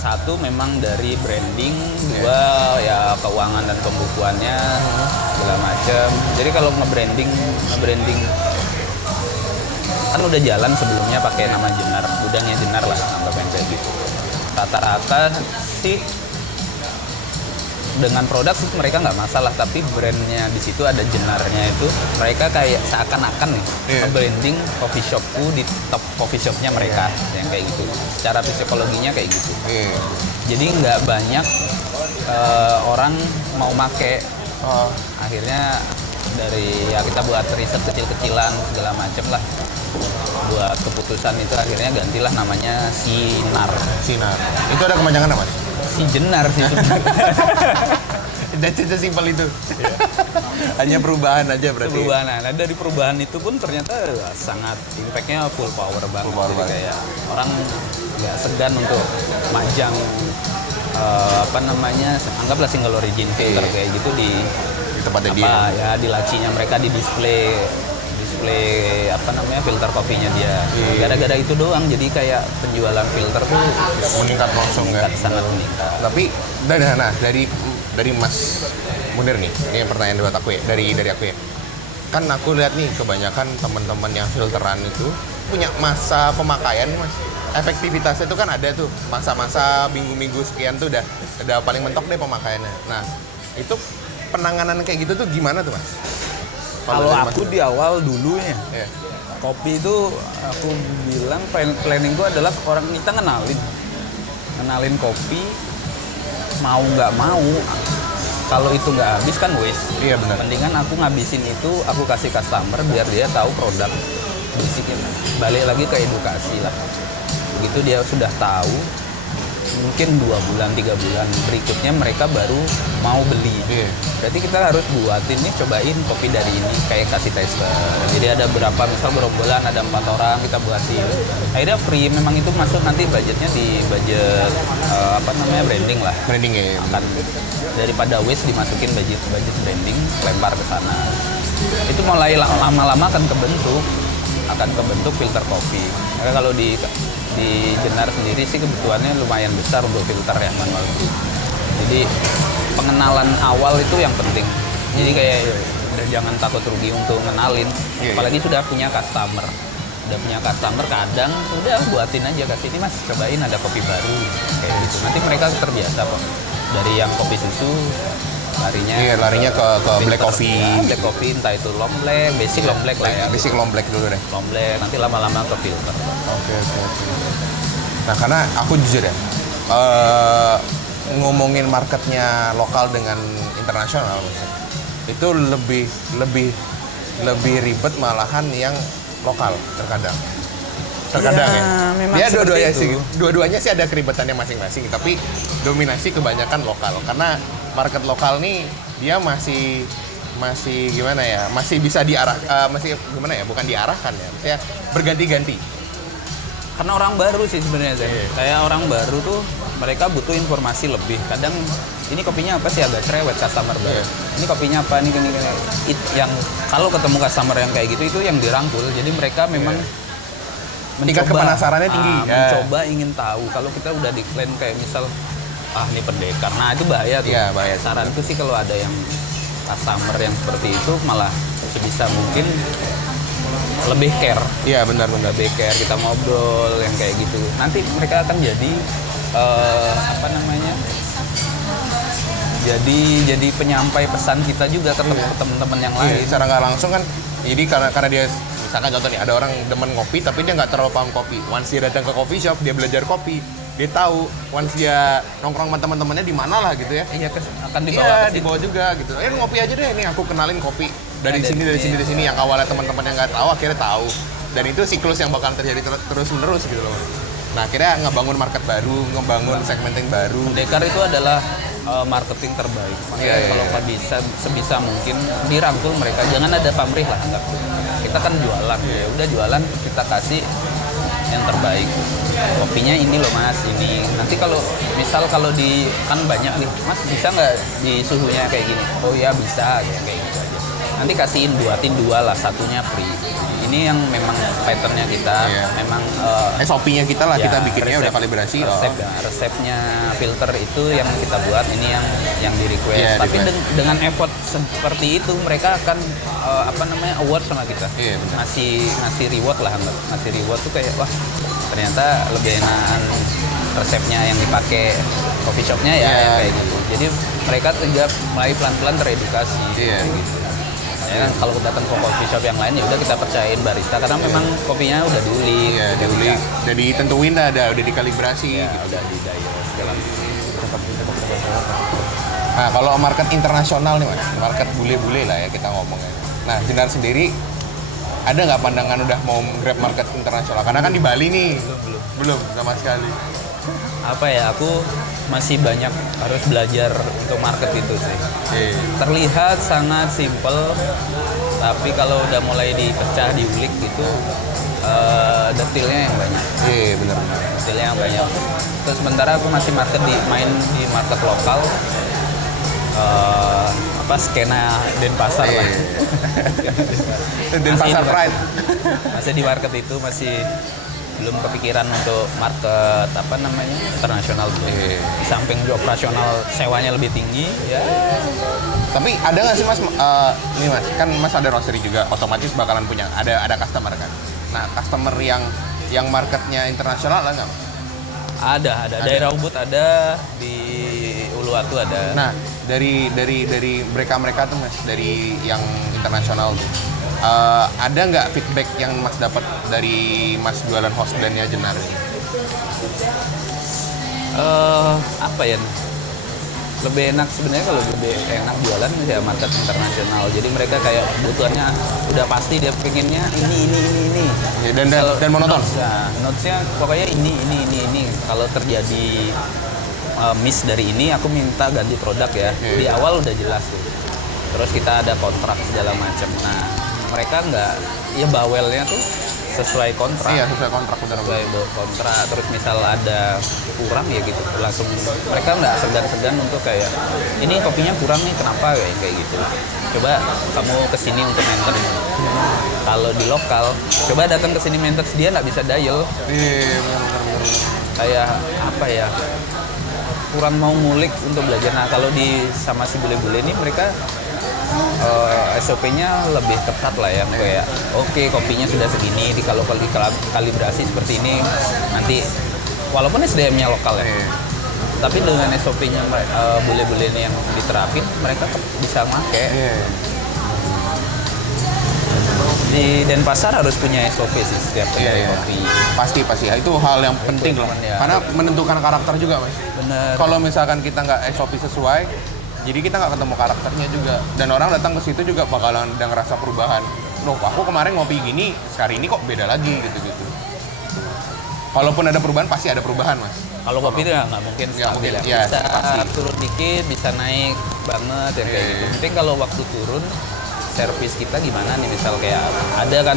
Satu memang dari branding, dua ya keuangan dan pembukuannya segala macam. Jadi kalau nge-branding kan udah jalan sebelumnya pakai nama Jenar, gudangnya Jenar lah, anggapnya kayak gitu. Rata-rata sih dengan produk sih mereka nggak masalah, tapi brandnya di situ ada Jenarnya itu mereka kayak seakan-akan nih branding coffee shopku di top coffee shopnya mereka yang kayak gitu. Secara psikologinya kayak gitu. Jadi nggak banyak orang mau make. Akhirnya dari ya kita buat riset kecil-kecilan segala macem lah, buat keputusan itu akhirnya gantilah namanya Sinar. Itu ada kepanjangan apa? Si Jenar sih sebenarnya. That's it, sesimpel itu. Hanya perubahan aja berarti. Perubahan. Nah, dari perubahan itu pun ternyata sangat impact-nya full power banget. Full power Jadi banget. kayak orang nggak segan untuk majang anggaplah single origin filter kayak gitu di Di tempatnya dia. ya di lacinya mereka, di display display apa namanya filter kopinya dia. Gara-gara itu doang jadi kayak penjualan filter tuh Meningkat langsung kan. sangat meningkat. Tapi dari Mas Munir nih, ini pertanyaan buat aku ya, dari aku ya. Kan aku lihat nih kebanyakan teman-teman yang filteran itu punya masa pemakaian nih Mas. Efektivitasnya itu kan ada tuh masa-masa minggu-minggu sekian tuh udah paling mentok deh pemakaiannya. Nah, itu penanganan kayak gitu tuh gimana tuh Mas? Kalau dari Mas aku Munir? di awal dulunya Iya. kopi itu aku bilang planning gue adalah orang kita kenalin kopi mau nggak mau kalau itu nggak habis kan waste. Iya benar. Mendingan aku ngabisin itu aku kasih customer biar dia tahu produk basicnya. Balik lagi ke edukasi lah. Begitu dia sudah tahu mungkin 2 bulan 3 bulan berikutnya mereka baru mau beli. Iya. Berarti kita harus buatin nih cobain kopi dari ini kayak kasih tester. Jadi ada berapa misal gerombolan ada 4 orang kita buatin. Akhirnya free memang itu masuk nanti budgetnya di budget apa namanya branding lah. Branding ya. Akan daripada waste dimasukin budget branding lempar ke sana. Itu mulai lama-lama akan kebentuk filter kopi. Karena kalau di Jenar sendiri sih kebutuhannya lumayan besar untuk filter ya manual. Jadi pengenalan awal itu yang penting. Jadi kayak udah jangan takut rugi untuk ngenalin. Iya, Apalagi sudah punya customer. Kadang udah buatin aja kasih ini Mas cobain ada kopi baru kayak gitu. Nanti mereka terbiasa kok. Dari yang kopi susu larinya ke black filter. coffee. Ya, black coffee entah itu long black, basic long black lah ya. Basic long black dulu deh. Long black nanti lama-lama ke filter. Oke. Nah, karena aku jujur ya, ngomongin marketnya lokal dengan internasional, maksudnya, itu lebih ribet malahan yang lokal terkadang. Ya. Memang Ya seperti dua-duanya itu. sih, dua-duanya sih ada keribetannya masing-masing, tapi dominasi kebanyakan lokal. Karena market lokal nih dia masih gimana ya? Masih bisa masih gimana ya? Bukan diarahkan ya, maksudnya berganti-ganti. Karena orang baru sih sebenarnya Zen. Iya. Kayak orang baru tuh mereka butuh informasi lebih. Kadang ini kopinya apa sih agak cerewet customer baru. Iya. Ini kopinya apa nih yang kalau ketemu customer yang kayak gitu itu yang dirangkul. Jadi mereka memang Tingkat kepenasarannya tinggi. Mencoba ingin tahu. Kalau kita udah decline kayak misal ini pendekar. Nah, itu bahaya tuh. Iya, bahaya. Saranku sih kalau ada yang customer yang seperti itu malah sebisa mungkin lebih care. Iya, benar. Lebih care, kita ngobrol yang kayak gitu. Nanti mereka akan jadi apa namanya? Jadi penyampai pesan kita juga ke teman-teman yang lain. Secara nggak langsung kan, jadi karena dia misalkan contoh nih ada orang demen kopi tapi dia nggak terlalu paham kopi. Once dia datang ke coffee shop, dia belajar kopi, dia tahu. Once dia nongkrong sama teman-temannya di mana lah gitu ya. Iya, akan dibawa Iya, ke situ. dibawa juga gitu. Ngopi aja deh, nih aku kenalin kopi dari Nah, sini dari dari sini yang awalnya teman-teman yang nggak tahu akhirnya tahu. Dan itu siklus yang bakal terjadi terus-menerus gitu loh. Nah, akhirnya ngebangun market baru, ngebangun segmenting baru. Pendekar itu adalah marketing terbaik. Makanya Iya. kalau bisa sebisa mungkin dirangkul mereka. Jangan ada pamrih lah anggap. Kita kan jualan, ya udah jualan kita kasih yang terbaik. Kopinya ini loh Mas, ini. Nanti kalau kan banyak nih, Mas bisa nggak di suhunya kayak gini? Oh ya bisa, kayak gitu aja. Nanti kasihin buatin 2 lah, satunya free. Ini yang memang patternnya kita, Iya. memang SOP-nya kita lah, ya, kita bikinnya udah kalibrasi. resepnya filter itu yang kita buat, ini yang di request. Iya, Tapi request. dengan effort seperti itu mereka akan award sama kita. Iya, benar. Ngasih reward lah, ngasih reward tuh kayak wah ternyata lebih enakan resepnya yang dipakai coffee shopnya ya, Iya. yang kayak gitu. Jadi mereka juga mulai pelan-pelan teredukasi. Iya. Kayak gitu. Ya kan, kalau datang ke coffee shop yang lain ya udah kita percayain barista karena memang kopinya udah diulik. Iya, diulik, udah ditentuin udah dikalibrasi. Ya, udah di diet segala Nah, kalau market internasional nih Mas, market bule-bule lah ya kita ngomongnya. Nah, Jenar sendiri ada nggak pandangan udah mau grab market internasional? Karena kan di Bali nih, belum sama sekali. apa ya, aku masih banyak harus belajar untuk market itu sih. Terlihat sangat simple, tapi kalau udah mulai dipecah, diulik gitu, detailnya yang banyak. Iya, benar. Detailnya yang banyak. Terus sementara aku masih main di market lokal. Pas skena Denpasar lah. Denpasar Pride. Masih di market itu masih belum kepikiran untuk market apa namanya internasional gitu. Di samping di operasional sewanya lebih tinggi ya. Tapi ada nggak sih mas, ini mas, kan mas ada roastery juga, otomatis bakalan punya, ada customer kan. Nah customer yang marketnya internasional ada nggak mas? Ada. Daerah Ubud ada, di Uluwatu ada. Nah dari mereka tuh mas, dari yang internasional tuh, ada nggak feedback yang mas dapat dari mas jualan house blendnya Jenar ini? Apa ya? Lebih enak sebenarnya kalau lebih enak jualan ya market internasional. Jadi mereka kayak kebutuhannya udah pasti dia pengennya ini. Ya, dan monoton. Notesnya pokoknya ini. Kalau terjadi miss dari ini, aku minta ganti produk ya. Di awal udah jelas tuh. Terus kita ada kontrak segala macam. Nah mereka nggak, ya bawelnya tuh sesuai kontrak. Iya sesuai kontrak benar. Sesuai kontrak. Terus misal ada kurang ya gitu, langsung mereka nggak segan-segan untuk kayak ini kopinya kurang nih, kenapa kayak gitu. Coba kamu kesini untuk maintenance. Kalau di lokal, coba datang kesini maintenance, dia nggak bisa dial. Iya benar. Kayak apa ya? Kurang mau ngulik untuk belajar. Nah kalau di sama si bule-bule ini mereka SOP-nya lebih ketat lah ya, kayak oke, kopinya sudah segini, kalau kalibrasi seperti ini, nanti walaupun SDM-nya lokal ya, tapi dengan SOP-nya bule-bule ini yang diterapin, mereka bisa pakai. Di Denpasar harus punya SOP sih setiap kopi. Pasti ya, itu hal yang penting lah, ya. karena menentukan karakter juga mas. Bener. Kalau misalkan kita nggak SOP sesuai, jadi kita nggak ketemu karakternya juga, dan orang datang ke situ juga bakalan udah ngerasa perubahan. Loh, aku kemarin ngopi gini, sekarang ini kok beda lagi gitu. Kalaupun ada perubahan, pasti ada perubahan mas. Kalau kopi itu ya nggak mungkin stabil ya. Ya, Bisa pasti. turun dikit, bisa naik banget ya kayak gitu. Penting kalau waktu turun, servis kita gimana nih, misal kayak ada kan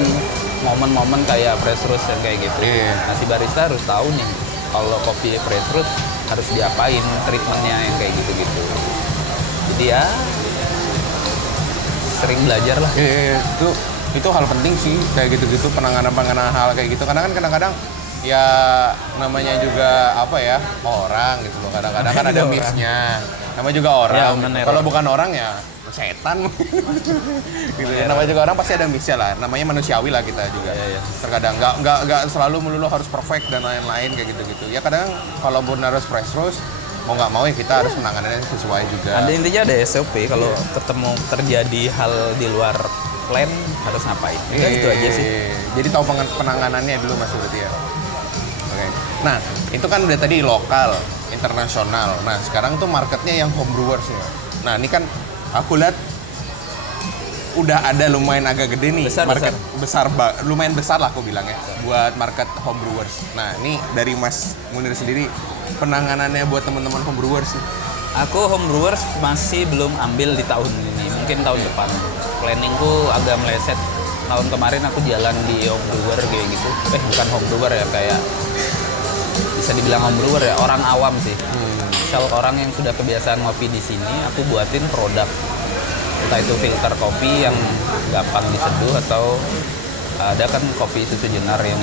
momen-momen kayak press roast yang kayak gitu. Nah si barista harus tahu nih, kalau kopi press roast harus diapain treatmentnya yang kayak gitu-gitu. Jadi ya sering belajar lah. Itu hal penting sih kayak gitu-gitu, penanganan hal kayak gitu, karena kan kadang-kadang ya namanya juga apa ya, orang gitu loh, kadang-kadang kan ada miss-nya, namanya juga orang Ya, gitu. Kalau bukan orang ya setan gitu ya, namanya juga orang pasti ada miss-nya lah, namanya manusiawi lah kita juga. Terkadang nggak selalu melulu harus perfect dan lain-lain kayak gitu-gitu ya, kadang kalaupun harus fresh roast, mau nggak mau ya kita harus menangannya sesuai juga. Ada intinya ada SOP, kalau ketemu terjadi hal di luar plan harus ngapain. Udah itu aja sih. Jadi tahu penanganannya dulu mas berarti ya. Oke. Nah itu kan udah tadi lokal, internasional. Nah sekarang tuh marketnya yang homebrewers ya. Nah ini kan aku lihat udah ada lumayan agak gede nih, market besar, lumayan besar lah aku bilang ya, buat market homebrewers. Nah ini dari Mas Munir sendiri, penanganannya buat teman-teman homebrewers sih. Aku homebrewers masih belum ambil di tahun ini, mungkin tahun depan. Planningku agak meleset. Tahun kemarin aku jalan di homebrewer kayak gitu. Bukan homebrewer ya, kayak bisa dibilang homebrewer ya, orang awam sih. Misal orang yang sudah kebiasaan ngopi di sini, aku buatin produk. Entah itu filter kopi yang gampang diseduh, atau ada kan kopi susu Jenar yang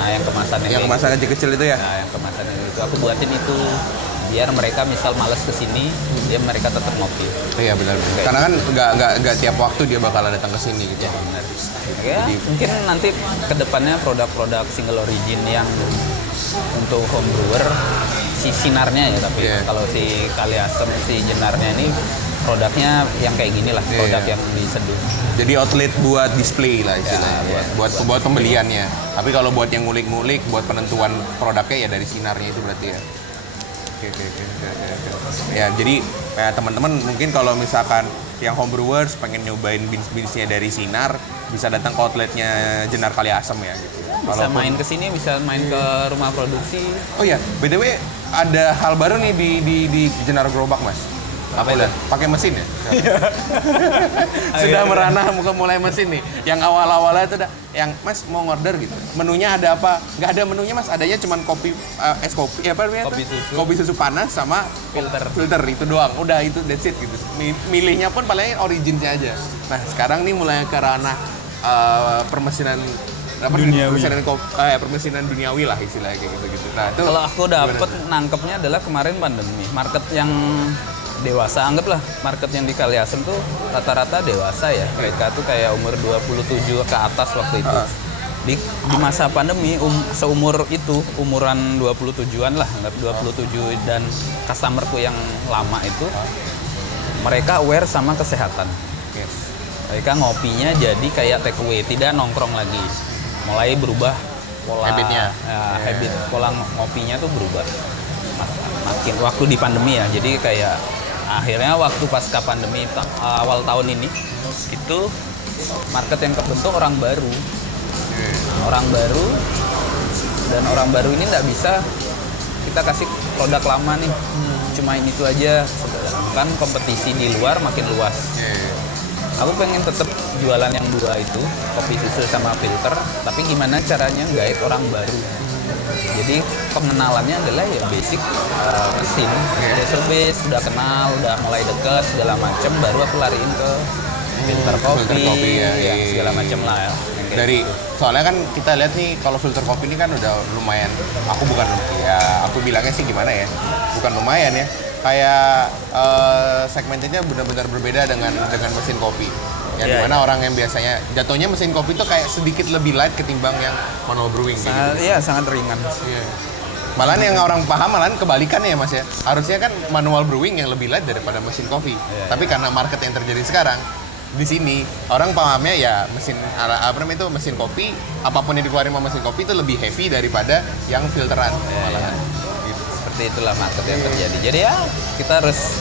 yang kemasannya yang kemasan kecil itu ya. Nah, yang kemasannya itu aku buatin itu biar mereka misal malas kesini, mereka tetap ngopi. Iya benar. Karena kan nggak tiap waktu dia bakalan datang ke sini gitu. Ya, benar. Ya, mungkin nanti kedepannya produk-produk single origin yang untuk homebrewer si sinarnya ya, tapi kalau si kali asem si Jenarnya ini produknya yang kayak gini lah, produk yang diseduh. Jadi outlet buat display lah istilahnya, buat pembeliannya. Tapi kalau buat yang ngulik-ngulik, buat penentuan produknya ya dari sinarnya itu berarti ya. Oke. Ya jadi teman-teman mungkin kalau misalkan yang homebrewers pengen nyobain beans-beansnya dari Sinar, bisa datang ke outletnya Jenar Kali Asem ya gitu. Bisa main ke sini, bisa main ke rumah produksi. Oh ya, BTW ada hal baru nih di Jenar Gerobak Mas. Apa Aku itu? lihat pakai mesin ya. Sudah merana mulai mesin nih. Yang awal-awalnya itu udah yang Mas mau order gitu. Menunya ada apa? Nggak ada menunya Mas, adanya cuma kopi es kopi apa namanya? Kopi susu. Kopi susu panas sama filter itu doang. Udah itu that's it gitu. Milihnya pun paling originnya aja. Nah, sekarang nih mulai ke ranah permesinan apa Duniawi. permesinan duniawi lah istilahnya kayak gitu-gitu. Nah, itu Kalau aku dapet nangkepnya adalah kemarin pandemi. Market yang dewasa, anggaplah market yang di Kaliasem tuh rata-rata dewasa ya. Mereka tuh kayak umur 27 ke atas waktu itu. Di masa pandemi seumur itu, umuran 27-an lah, anggap 27 dan customerku yang lama itu mereka aware sama kesehatan. Yes. Mereka ngopinya jadi kayak take away, tidak nongkrong lagi. Mulai berubah pola Habitnya. habit pola ngopinya tuh berubah. Makin waktu di pandemi ya. Jadi kayak akhirnya waktu pasca pandemi awal tahun ini itu market yang kebentuk orang baru. Orang baru dan orang baru ini nggak bisa kita kasih produk lama nih. Cuma ini itu aja. Kan kompetisi di luar makin luas. Aku pengen tetap jualan yang dua itu, kopi susu sama filter, tapi gimana caranya guide orang baru. Jadi pengenalannya adalah ya basic mesin, service, udah kenal, udah mulai deket segala macem, baru aku lariin ke filter kopi, ya, segala macem lah ya. Dari soalnya kan kita lihat nih kalau filter kopi ini kan udah lumayan, aku bilangnya sih gimana ya, bukan lumayan ya, kayak segmennya benar-benar berbeda dengan mesin kopi. Yang dimana orang yang biasanya jatuhnya mesin kopi itu kayak sedikit lebih light ketimbang yang manual brewing gitu. Iya, sangat ringan. Malahan yang orang paham malahan kebalikannya ya Mas ya. Harusnya kan manual brewing yang lebih light daripada mesin kopi. Tapi karena market yang terjadi sekarang di sini orang pahamnya ya mesin mesin kopi, apapun yang dikeluarin sama mesin kopi itu lebih heavy daripada yang filteran malahan. Seperti itulah market yang terjadi. Jadi ya kita harus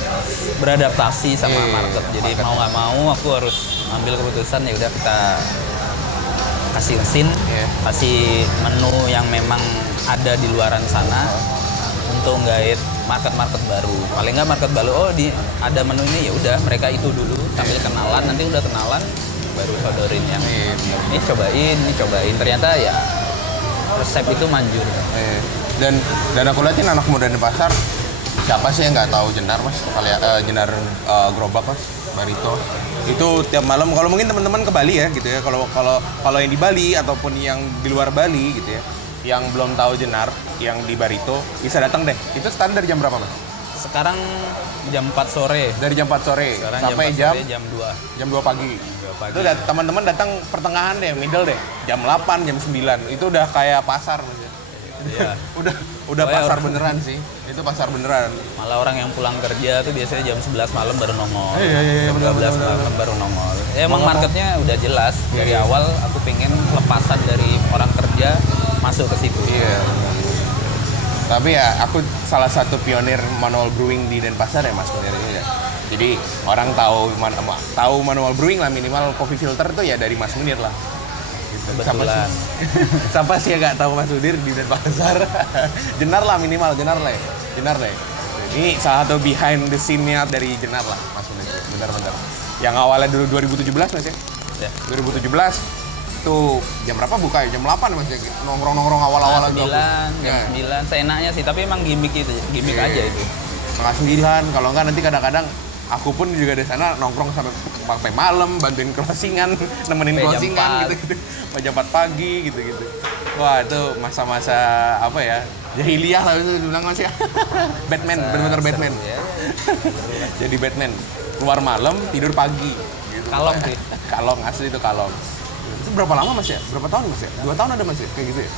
beradaptasi sama market. Jadi mau nggak mau aku harus ambil keputusan, ya udah kita kasih mesin, kasih menu yang memang ada di luaran sana untuk guide market baru. Paling nggak market baru, ada menu ini, ya udah mereka itu dulu sambil kenalan, nanti udah kenalan baru sodorin yang ini cobain. Ternyata ya resep itu manjur. Dan aku liatin anak muda di pasar, siapa sih yang nggak tahu Jenar Mas? Jenar gerobak Mas, Barito. Itu tiap malam, kalau mungkin teman-teman ke Bali ya gitu ya. Kalau yang di Bali ataupun yang di luar Bali gitu ya, yang belum tahu Jenar, yang di Barito bisa datang deh. Itu standar jam berapa Mas? Sekarang jam 4 sore. Dari jam 4 sore Sekarang sampai jam 4 jam sore, jam 2. jam 2 pagi. Itu teman-teman datang pertengahan deh, middle deh. Jam 8, jam 9. Itu udah kayak pasar Mas. Iya. udah pasar beneran sih. Itu pasar beneran. Malah orang yang pulang kerja tuh biasanya jam 11 malam baru nongol. Iya, Jam 12 malam baru nongol. Ya, emang marketnya udah jelas. Dari awal aku pengen lepasan dari orang kerja masuk ke situ. Iya. Tapi ya aku salah satu pionir manual brewing di Denpasar ya Mas sebenarnya ya. Jadi orang tahu manual brewing lah, minimal coffee filter tuh ya dari Mas Munir lah. Kebetulan. Siapa sih yang nggak tahu Mas Munir di Denpasar? Jenar lah minimal, Jenar lah. Ini salah satu behind the scene-nya dari Jenar lah Mas Munir. Benar-benar. Yang awalnya dulu 2017 Mas ya. 2017 tuh jam berapa buka ya? Jam 8 Mas ya. Nongkrong awal-awal Jam 9, seenaknya sih, tapi emang gimmick aja itu. Setengah 9, kalau enggak nanti kadang-kadang aku pun juga di sana nongkrong sampai malam, bantuin closingan, nemenin closingan gitu-gitu. Jam 4 pagi gitu-gitu. Wah, itu masa-masa apa ya? Jahiliyah lah itu bilang Mas ya. Batman, benar-benar Batman. Ya. Jadi Batman. Keluar malam, tidur pagi gitu. Kalong sih. Kalong, asli itu kalong. Itu berapa lama Mas ya? Berapa tahun Mas ya? 2 tahun ada Mas ya? Kayak gitu ya?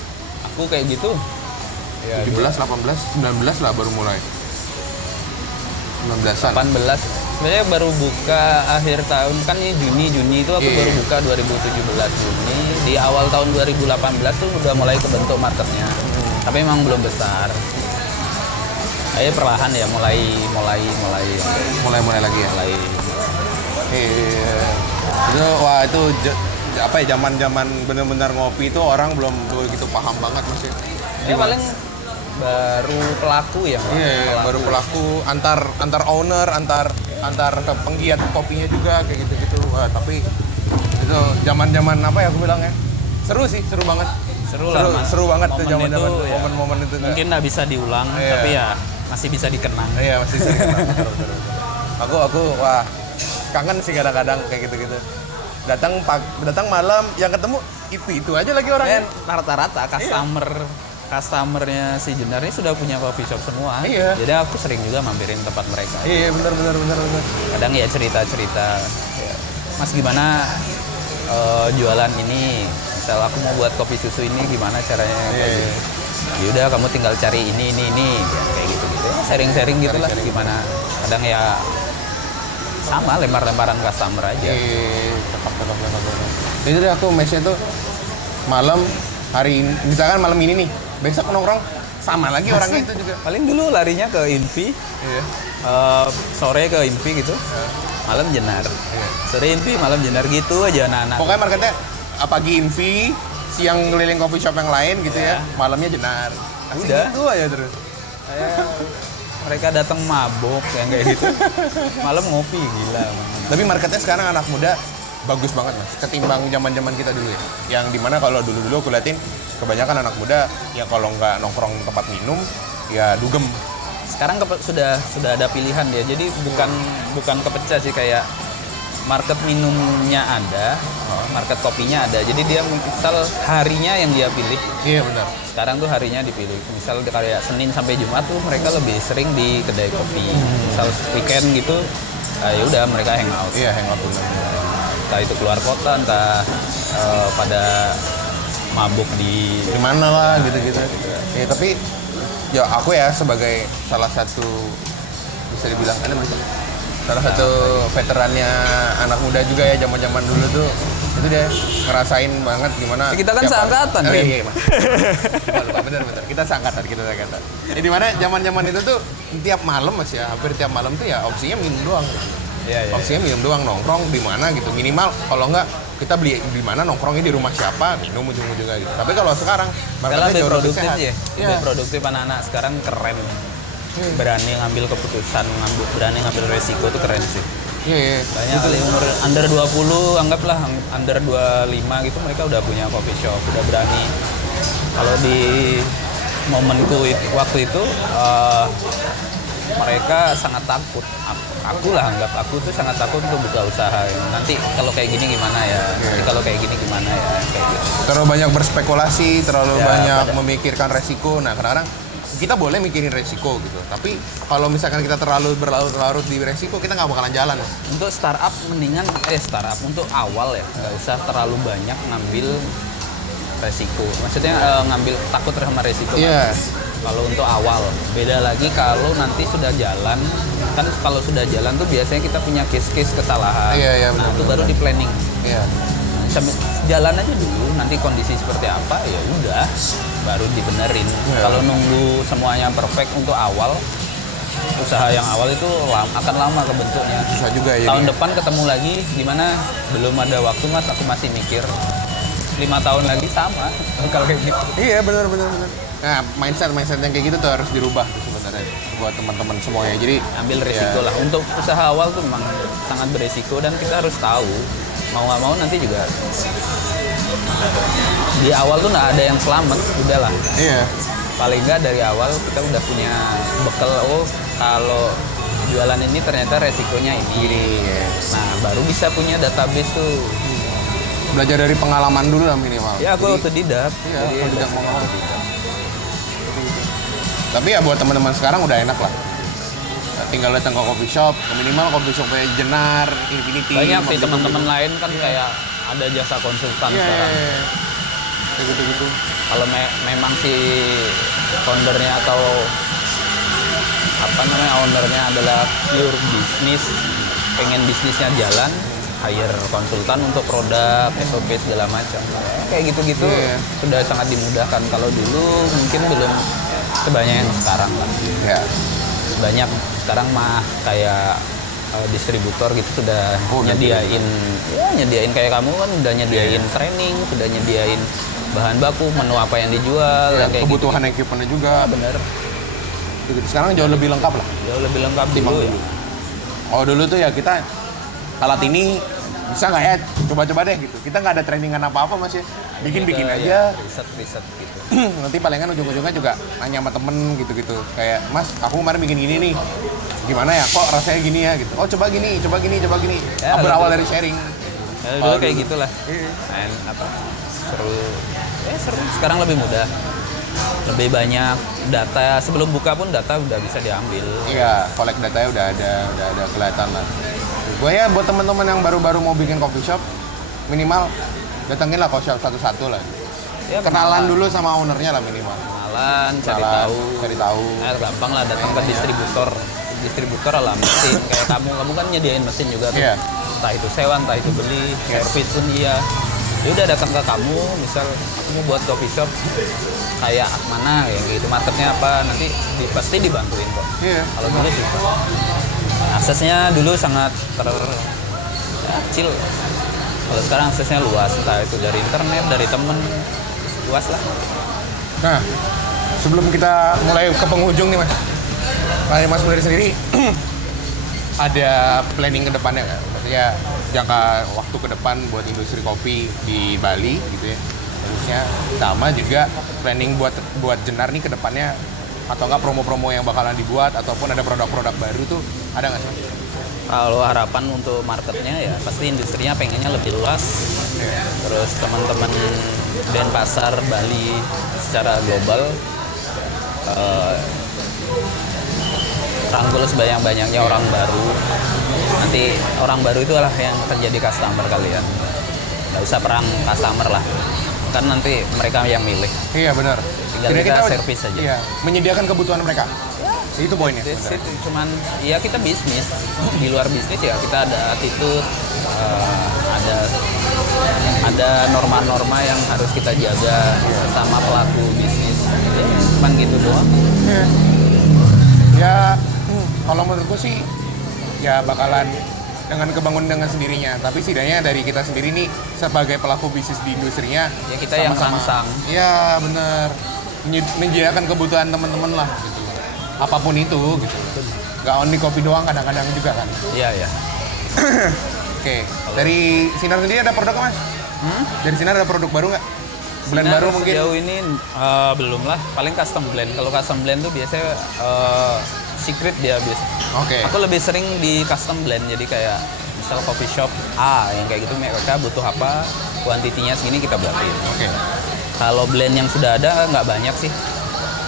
Aku kayak gitu. Ya, 17, 18, 19 lah baru mulai. 19-an. 18. Sebenarnya baru buka akhir tahun, kan ini Juni itu aku baru buka 2017 Juni. Di awal tahun 2018 tuh udah mulai kebentuk marketnya. Tapi memang belum besar. Ayo perlahan ya mulai lagi ya. Itu apa ya, zaman benar-benar ngopi itu orang belum begitu paham banget Mas ya. Ya paling baru pelaku ya. Iya, baru pelaku antar owner, antar antar ke penggiat kopinya juga kayak gitu-gitu. Wah, tapi itu zaman-zaman apa ya aku bilang ya. Seru sih, seru banget. Seru banget tuh Momen zaman-zaman itu, ya. momen-momen itu. Mungkin nggak bisa diulang, Iya. tapi ya masih bisa dikenang. Iya, masih sering kenal. Aku wah kangen sih kadang-kadang kayak gitu-gitu. Datang malam yang ketemu itu aja lagi orangnya. Dan rata-rata customernya si Jenar ini sudah punya coffee shop semua. Iya. Jadi aku sering juga mampirin tempat mereka. Iya, benar. Kadang ya cerita-cerita. Ya, Mas gimana jualan ini? Misal aku mau buat kopi susu ini gimana caranya? Kayak Iya. gitu. Yaudah kamu tinggal cari ini ya, kayak gitu. Ya, sharing-sharing gitulah gimana. Kadang ya sama lempar-lemparan customer aja. Iya, cakep. Itu deh aku mesnya tuh malam hari ini, misalkan malam ini nih, besok nongkrong sama lagi orangnya itu juga. Paling dulu larinya ke Invi, Iya. sore ke Invi gitu, malam Jenar. Iya. Sore Invi, malam Jenar gitu aja anak-anak. Pokoknya marketnya pagi Invi, siang ngeliling coffee shop yang lain gitu ya, malamnya Jenar. Asik Udah. gitu aja terus. Mereka datang mabok yang kayak gitu, malam ngopi gila. Tapi marketnya sekarang anak muda bagus banget mas, ketimbang zaman kita dulu ya. Yang dimana kalau dulu aku liatin kebanyakan anak muda ya kalau nggak nongkrong tempat minum ya dugem. Sekarang sudah ada pilihan dia, jadi bukan kepecah sih, kayak market minumnya ada, market kopinya ada. Jadi dia misal harinya yang dia pilih. Iya benar. Sekarang tuh harinya dipilih. Misal kayak Senin sampai Jumat tuh mereka lebih sering di kedai kopi. Misal weekend gitu, ya udah mereka hangout. Iya hangout dulu. Entah itu keluar kota, entah pada mabuk di Mana lah gitu-gitu. Ya tapi ya aku ya sebagai salah satu bisa dibilang salah satu veterannya anak muda juga ya zaman-zaman dulu tuh itu dia ngerasain banget gimana Kita kan tiap seangkatan, hari. Rin. Iya, Mas. Lupa, bener kita seangkatan ya di mana zaman-zaman itu tuh tiap malam Mas ya, hampir tiap malam tuh ya opsinya minum doang. Iya. Opsinya minum doang, nongkrong di mana gitu, minimal kalau enggak kita beli di mana nongkrongnya di rumah siapa, minum ujung-ujungnya gitu. Tapi kalau sekarang Sekarang lebih jauh lebih produktif sehat. ya. Iya. Lebih produktif anak-anak sekarang keren. Berani ngambil keputusan, berani ngambil resiko tuh keren sih. Iya. Banyak kali umur under 20, anggaplah under 25 gitu mereka udah punya coffee shop, udah berani. Kalau di momenku waktu itu mereka sangat takut. Aku tuh sangat takut untuk buka usaha. Nanti kalau kayak gini gimana ya? Nanti kalau kayak gini gimana ya? Kayak gitu. Terlalu banyak berspekulasi, terlalu Ya, banyak memikirkan resiko. Nah, kadang-kadang kita boleh mikirin resiko gitu. Tapi kalau misalkan kita terlalu berlarut-larut di resiko, kita nggak bakalan jalan. Untuk startup mendingan untuk awal ya nggak usah terlalu banyak ngambil resiko. Maksudnya ngambil takut sama resiko. Iya. Kalau untuk awal, beda lagi kalau nanti sudah jalan. Kan kalau sudah jalan tuh biasanya kita punya case-case kesalahan. Iya, Nah, benar, itu baru di planning. Iya. Sambil jalan aja dulu, nanti kondisi seperti apa ya udah baru dibenerin. Iya. Kalau nunggu semuanya perfect untuk awal, usaha yang awal itu akan lama kebentuknya. Susah juga ya. Tahun depan ketemu lagi, gimana? Belum ada waktu mas, aku masih mikir. 5 tahun lagi sama kalau kayak gitu. Iya, benar. Nah, mindset yang kayak gitu tuh harus dirubah tuh sebenarnya buat teman-teman semuanya. Jadi Ambil resiko lah. Untuk usaha awal tuh memang sangat beresiko dan kita harus tahu mau nggak mau nanti juga di awal tuh nggak ada yang selamat, udahlah. iya. Paling nggak dari awal kita udah punya bekal. Oh, kalau jualan ini ternyata resikonya ini. Nah, baru bisa punya database tuh. Belajar dari pengalaman dulu lah minimal. Ya, aku Jadi, otodidak. Iya, Jadi, otodidak mau ngomong. Tapi ya buat teman-teman sekarang udah enak lah. Tinggal datang ke coffee shop, minimal coffee shop kayak Jenar, Infinity. banyak sih Mobil teman-teman lain kan kayak ada jasa konsultan Iya, sekarang. kayak gitu-gitu. Kalau memang si foundernya atau ownernya adalah pure bisnis, pengen bisnisnya jalan, hire konsultan untuk produk, SOP segala macam. Kayak gitu-gitu Iya. sudah sangat dimudahkan. Kalau dulu mungkin belum sebanyak yang sekarang lah. Ya. Sebanyak sekarang mah kayak distributor gitu sudah Oh, udah nyediain kayak kamu kan udah nyediain training, sudah nyediain bahan baku, menu apa yang dijual, Ya, yang kayak kebutuhan equipmentnya juga. bener. Gitu. Sekarang jauh lebih lengkap lah. Jauh lebih lengkap Timbang dulu ya. dulu. Oh dulu tuh ya kita alat ini bisa nggak ya? Coba-coba deh gitu. Kita nggak ada trainingan apa-apa Mas ya. Bikin-bikin aja. Riset gitu. Nanti palingan ujung-ujungnya juga nanya sama temen gitu-gitu. Kayak, Mas, aku kemarin bikin gini nih. Gimana ya? Kok rasanya gini ya? Gitu. Oh coba gini. Ya, Berawal dari sharing. Ya, dulu kayak gitulah. Main apa? Seru. Sekarang lebih mudah. Lebih banyak data. Sebelum buka pun data udah bisa diambil. Iya, collect datanya udah ada kelihatan lah. Gue ya buat teman-teman yang baru-baru mau bikin coffee shop, minimal datengin lah coffee shop satu-satu lah. Ya, Kenalan dulu sama ownernya lah minimal. cari tahu. Gampang lah datang ke distributor lah mesin. Kayak kamu kan nyediain mesin juga tuh. Iya. Entah itu sewa, entah itu beli, servis pun iya. Ya udah datang ke kamu, misal aku mau buat coffee shop kayak mana kayak gitu, marketnya apa, nanti pasti dibantuin kok. Iya. Kalau dulu sih aksesnya dulu sangat kecil. Kalau sekarang aksesnya luas, entah itu dari internet, dari temen, luas lah. Nah, sebelum kita mulai ke penghujung nih Mas, Mas Mudari sendiri ada planning ke depannya nggak? Maksudnya jangka waktu ke depan buat industri kopi di Bali gitu ya. Terusnya sama juga planning buat Jenar nih ke depannya, atau nggak promo-promo yang bakalan dibuat ataupun ada produk-produk baru tuh ada nggak sih? Kalau harapan untuk marketnya ya pasti industrinya pengennya lebih luas. Terus teman-teman Denpasar Bali secara global rangkul sebanyak-banyaknya orang baru. Nanti orang baru itu adalah yang terjadi customer kalian. Nggak usah perang customer lah. Kan nanti mereka yang milih. Iya benar. Tinggal kita servis aja. Iya, menyediakan kebutuhan mereka. Itu poinnya. Cuman ya kita bisnis. Di luar bisnis ya kita ada attitude, ada norma-norma yang harus kita jaga sama pelaku bisnis. Ya, cuman gitu doang. Ya, kalau menurutku sih ya bakalan kebangun dengan sendirinya. Tapi setidaknya dari kita sendiri nih sebagai pelaku bisnis di industrinya ya kita yang rangsang. Iya bener, menyediakan kebutuhan teman-teman lah gitu. Apapun itu gitu. Gak only kopi doang, kadang-kadang juga kan. Iya. Oke. Dari Sinar sendiri ada produk Mas? Dari Sinar ada produk baru nggak? Blend Sinar baru mungkin? Sejauh ini belum lah, paling custom blend. Kalau custom blend tuh biasanya secret dia biasa. Oke. Aku lebih sering di custom blend, jadi kayak misal coffee shop yang kayak gitu mereka butuh apa, kuantitinya segini kita buatin. Oke. Kalau blend yang sudah ada nggak banyak sih,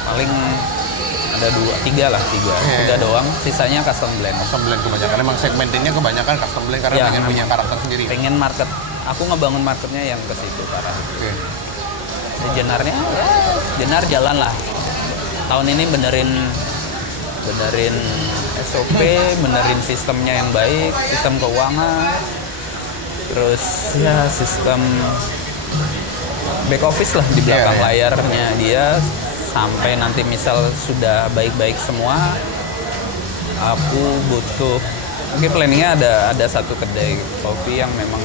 paling ada tiga doang, sisanya custom blend. Custom blend kebanyakan, emang segmentinnya kebanyakan custom blend karena pengen punya karakter sendiri. Pengen market, aku ngebangun marketnya yang ke situ parah. Oke. Jenarnya Jenar jalan lah. Tahun ini benerin SOP, benerin sistemnya yang baik, sistem keuangan, terus ya sistem back office lah di belakang layarnya dia, sampai nanti misal sudah baik-baik semua, aku butuh mungkin planningnya ada satu kedai kopi yang memang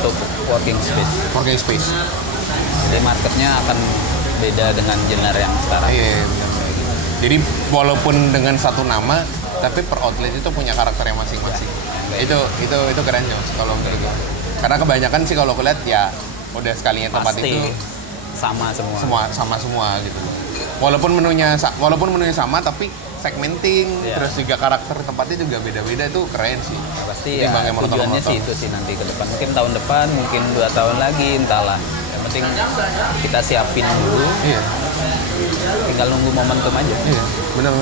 untuk working space. Jadi marketnya akan beda dengan Jenar yang sekarang. Iya. Jadi walaupun dengan satu nama, tapi per outlet itu punya karakternya masing-masing. Itu keren ya Mas, kalau menurut gue. Karena kebanyakan sih kalau aku lihat ya udah sekalinya tempat pasti itu sama semua. Sama semua gitu loh. Walaupun menunya sama tapi segmenting, terus juga karakter tempatnya juga beda-beda, itu keren sih. Pasti ya tujuannya sih itu sih nanti ke depan. Mungkin tahun depan, mungkin 2 tahun lagi, entahlah. Yang penting kita siapin dulu. Iya. Tinggal nunggu momentum aja. Iya, benar.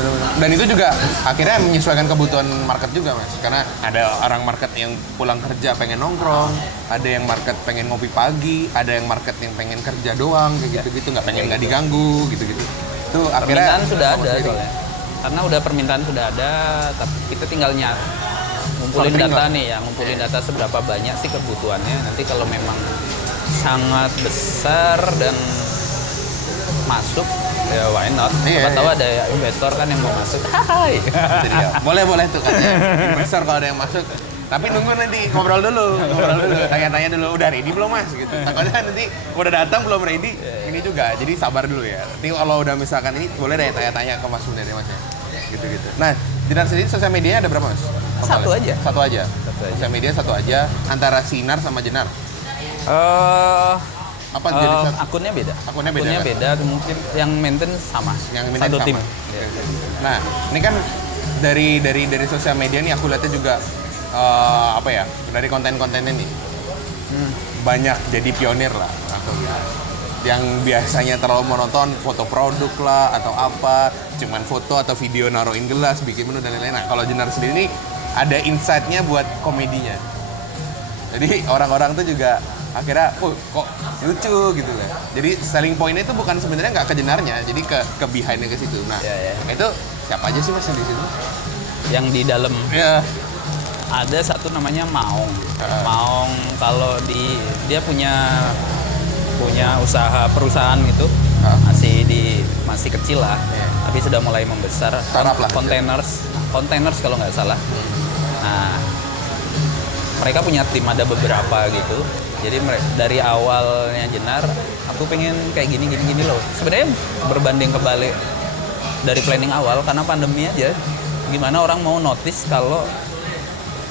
Dan itu juga akhirnya menyesuaikan kebutuhan market juga Mas. Karena ada orang market yang pulang kerja pengen nongkrong, ada yang market pengen ngopi pagi, ada yang market yang pengen kerja doang kayak gitu-gitu, nggak diganggu gitu-gitu. Itu akhirnya permintaan sudah ada soalnya. Karena udah permintaan sudah ada, tapi kita tinggal ngumpulin data nih ya, ngumpulin data seberapa banyak sih kebutuhannya. Nanti kalau memang sangat besar dan masuk, ya why not? Siapa tahu ada investor kan yang mau masuk. Hai. Boleh tuh katanya. Investor kalau ada yang masuk. Tapi nunggu nanti ngobrol dulu, tanya-tanya dulu, udah ready belum Mas gitu. Takutnya nanti udah datang belum ready, ini juga. Jadi sabar dulu ya. Nanti kalau udah misalkan ini boleh deh tanya-tanya ke Mas Mudari Mas ya. Gitu. Nah, Jenar sendiri sosial medianya ada berapa mas? Satu aja. Satu aja. Satu aja. Sosial media satu aja antara Sinar sama Jenar. Apa jadi satu? Akunnya beda. Akunnya beda, kan? beda, mungkin yang maintain sama. Yang maintain satu sama. tim. Nah, ini kan dari sosial media nih aku lihatnya juga apa ya? Dari konten-kontennya nih. Banyak jadi pionir lah aku lihat. Yang biasanya terlalu menonton foto produk lah atau apa, cuman foto atau video naruhin gelas, bikin menu dan lain-lain. Nah, kalau Jenar sendiri nih ada insight-nya buat komedinya. Jadi orang-orang tuh juga akhirnya, kok lucu gitu kan. Jadi selling point-nya itu bukan sebenarnya nggak ke Jenarnya, jadi ke behind-nya ke situ. Nah, itu siapa aja sih mas yang di situ? Yang di dalam Ya. ada satu namanya Maong. Maong kalau dia punya usaha perusahaan gitu. Masih kecil lah. Tapi sudah mulai membesar. Startup lah. Containers kalau nggak salah. Nah, mereka punya tim, ada beberapa gitu. Jadi dari awalnya Jenar, aku pengen kayak gini loh. Sebenarnya berbanding kebalik dari planning awal karena pandemi aja. Gimana orang mau notice kalau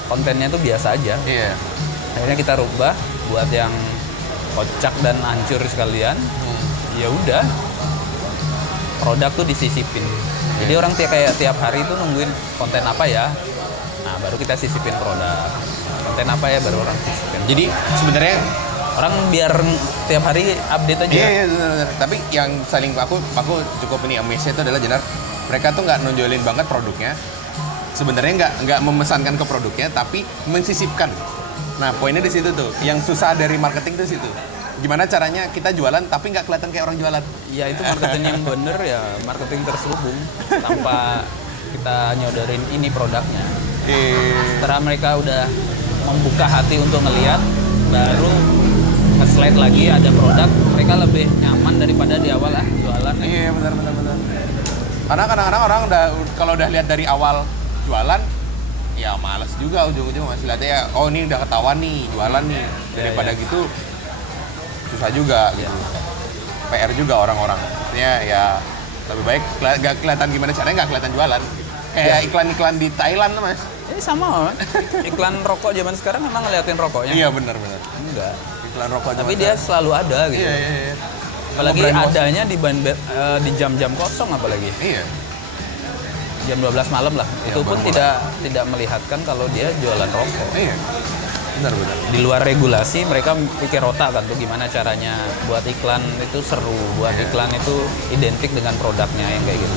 kontennya tuh biasa aja. Iya. Akhirnya kita rubah buat yang kocak dan hancur sekalian. Ya udah, produk tuh disisipin. Jadi orang tiap hari tuh nungguin konten apa ya. Nah, baru kita sisipin produk. Konten apa ya baru orang sisipin. Jadi sebenarnya orang biar tiap hari update aja. Iya, benar. Tapi yang saling aku cukup ini amazed itu adalah Jenar. Mereka tuh nggak nonjolin banget produknya. Sebenarnya nggak memesankan ke produknya, tapi mensisipkan. Nah, poinnya di situ tuh. Yang susah dari marketing tuh situ. Gimana caranya kita jualan tapi nggak kelihatan kayak orang jualan? Ya itu marketing yang bener ya, marketing terselubung tanpa kita nyodorin ini produknya. Setelah mereka udah membuka hati untuk ngelihat, baru nge-slide lagi ada produk, mereka lebih nyaman daripada di awal jualan. Iya, benar. Karena kadang-kadang orang kalau udah lihat dari awal jualan, ya males juga ujung-ujung masih lihatnya ya, oh ini udah ketahuan nih jualan nih. Daripada gitu susah juga gitu. PR juga orang-orang. Maksudnya ya lebih baik nggak kelihatan gimana caranya, nggak kelihatan jualan. Kayak iklan-iklan di Thailand tuh mas. Sama, iklan rokok zaman sekarang memang ngeliatin rokoknya. Iya benar. Enggak. Iklan rokok Tapi dia selalu ada gitu. Iya. Apalagi adanya di jam-jam kosong apalagi. Iya. Jam 12 malam lah. Iya, Itu pun baru-baru. tidak melihatkan kalau dia jualan rokok. Iya. Benar. Di luar regulasi mereka pikir otak kan tuh gimana caranya buat iklan itu seru, buat iklan itu identik dengan produknya yang kayak gitu.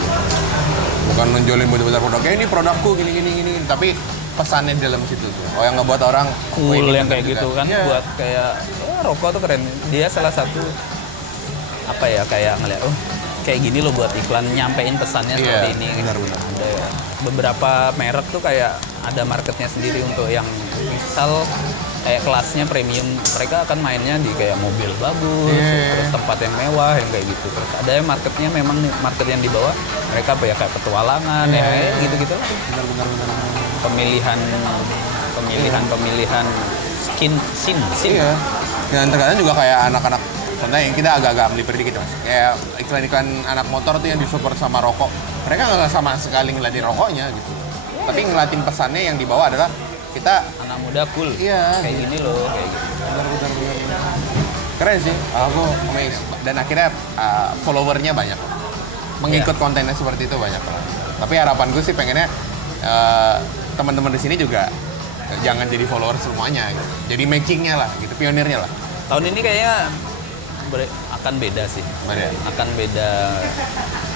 Bukan nonjolin benar-benar produknya, ini produkku gini, tapi pesannya di dalam situ tuh. Oh yang ngebuat orang Cool ini yang kayak juga. gitu kan, Iya. buat kayak rokok tuh keren. Dia salah satu apa ya, kayak ngeliat kayak gini loh buat iklan, nyampein pesannya seperti ini. Benar. Ada beberapa merek tuh kayak ada marketnya sendiri untuk yang misal kayak kelasnya premium, mereka akan mainnya di kayak mobil bagus, terus tempat yang mewah yang kayak gitu. Terus ada yang marketnya memang market yang di bawah, mereka ya kayak petualangan ya gitu-gitu lah. Benar. Pemilihan scene. Iya. Dan terkadang juga kayak anak-anak, contohnya yang kita agak-agak melipir dikit mas. Kayak iklan-iklan anak motor tuh yang disupport sama rokok. Mereka nggak sama sekali ngeliatin rokoknya gitu. Tapi ngeliatin pesannya yang dibawa adalah kita Anak muda cool. Iya. Kayak gini loh, kayak gitu. benar. Keren sih, aku amazed. Dan akhirnya followernya banyak. Mengikut kontennya seperti itu banyak. Tapi harapanku sih pengennya teman-teman di sini juga jangan jadi follower semuanya gitu. Jadi makingnya lah gitu, pionirnya lah. Tahun ini kayaknya akan beda sih. Akan beda,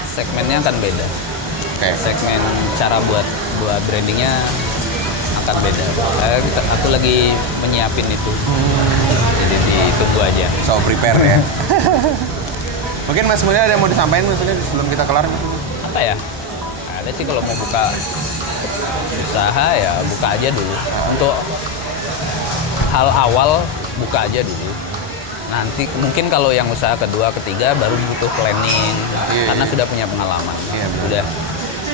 segmennya akan beda. Oke. Segmen cara buat brandingnya akan beda. Aku lagi menyiapin itu. Jadi ditunggu aja. So prepare ya. Mungkin Mas Mulya ada yang mau disampaikan maksudnya sebelum kita kelar? Apa ya? Ada sih kalau mau buka usaha ya buka aja dulu. Untuk hal awal buka aja dulu. Nanti mungkin kalau yang usaha kedua, ketiga baru butuh planning karena sudah punya pengalaman. Iya, Udah.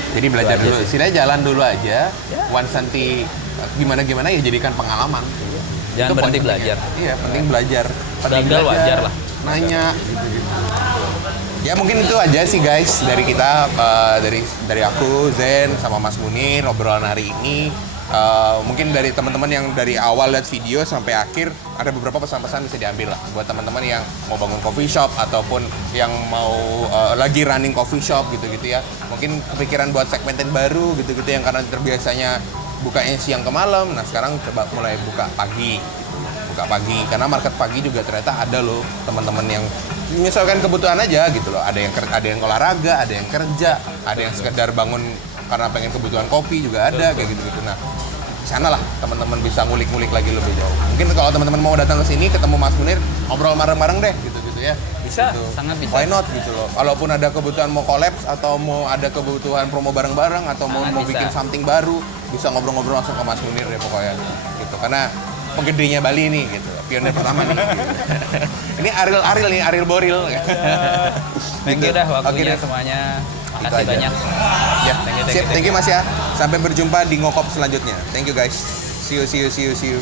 Jadi belajar Itu aja dulu, sih. istilahnya jalan dulu aja. Once nanti gimana ya jadikan pengalaman. Jangan Itu berhenti poin pentingnya. belajar. Iya, penting belajar. Penting Gagal belajar. wajar lah. nanya gitu-gitu. Ya mungkin itu aja sih guys dari kita, dari aku Zen sama Mas Munir obrolan hari ini. Mungkin dari teman-teman yang dari awal lihat video sampai akhir ada beberapa pesan-pesan bisa diambil lah buat teman-teman yang mau bangun coffee shop ataupun yang mau lagi running coffee shop gitu-gitu ya. Mungkin kepikiran buat segmented baru gitu-gitu yang karena terbiasanya bukanya siang ke malam. Nah sekarang coba mulai buka pagi karena market pagi juga ternyata ada loh teman-teman yang menyesuaikan kebutuhan aja gitu loh. Ada yang olahraga, ada yang kerja, ada yang sekedar bangun karena pengen kebutuhan kopi juga ada kayak gitu-gitu. Nah, sana lah teman-teman bisa ngulik-ngulik lagi lebih jauh. Mungkin kalau teman-teman mau datang ke sini ketemu Mas Munir, ngobrol bareng-bareng deh gitu-gitu ya. Bisa, gitu. sangat bisa. Why not gitu loh. Kalaupun ada kebutuhan mau collabs atau mau ada kebutuhan promo bareng-bareng atau mau Sangat bikin bisa. something baru, bisa ngobrol-ngobrol langsung ke Mas Munir deh pokoknya gitu. Karena penggedenya Bali nih gitu. Pionir pertama nih. Gitu. Ini Ariel Boril. Thank you dah waktunya Oke, semuanya. Itu Makasih aja. banyak. Ya, Thank you, sip, thank you Mas ya. Sampai berjumpa di Ngokop selanjutnya. Thank you guys. See you.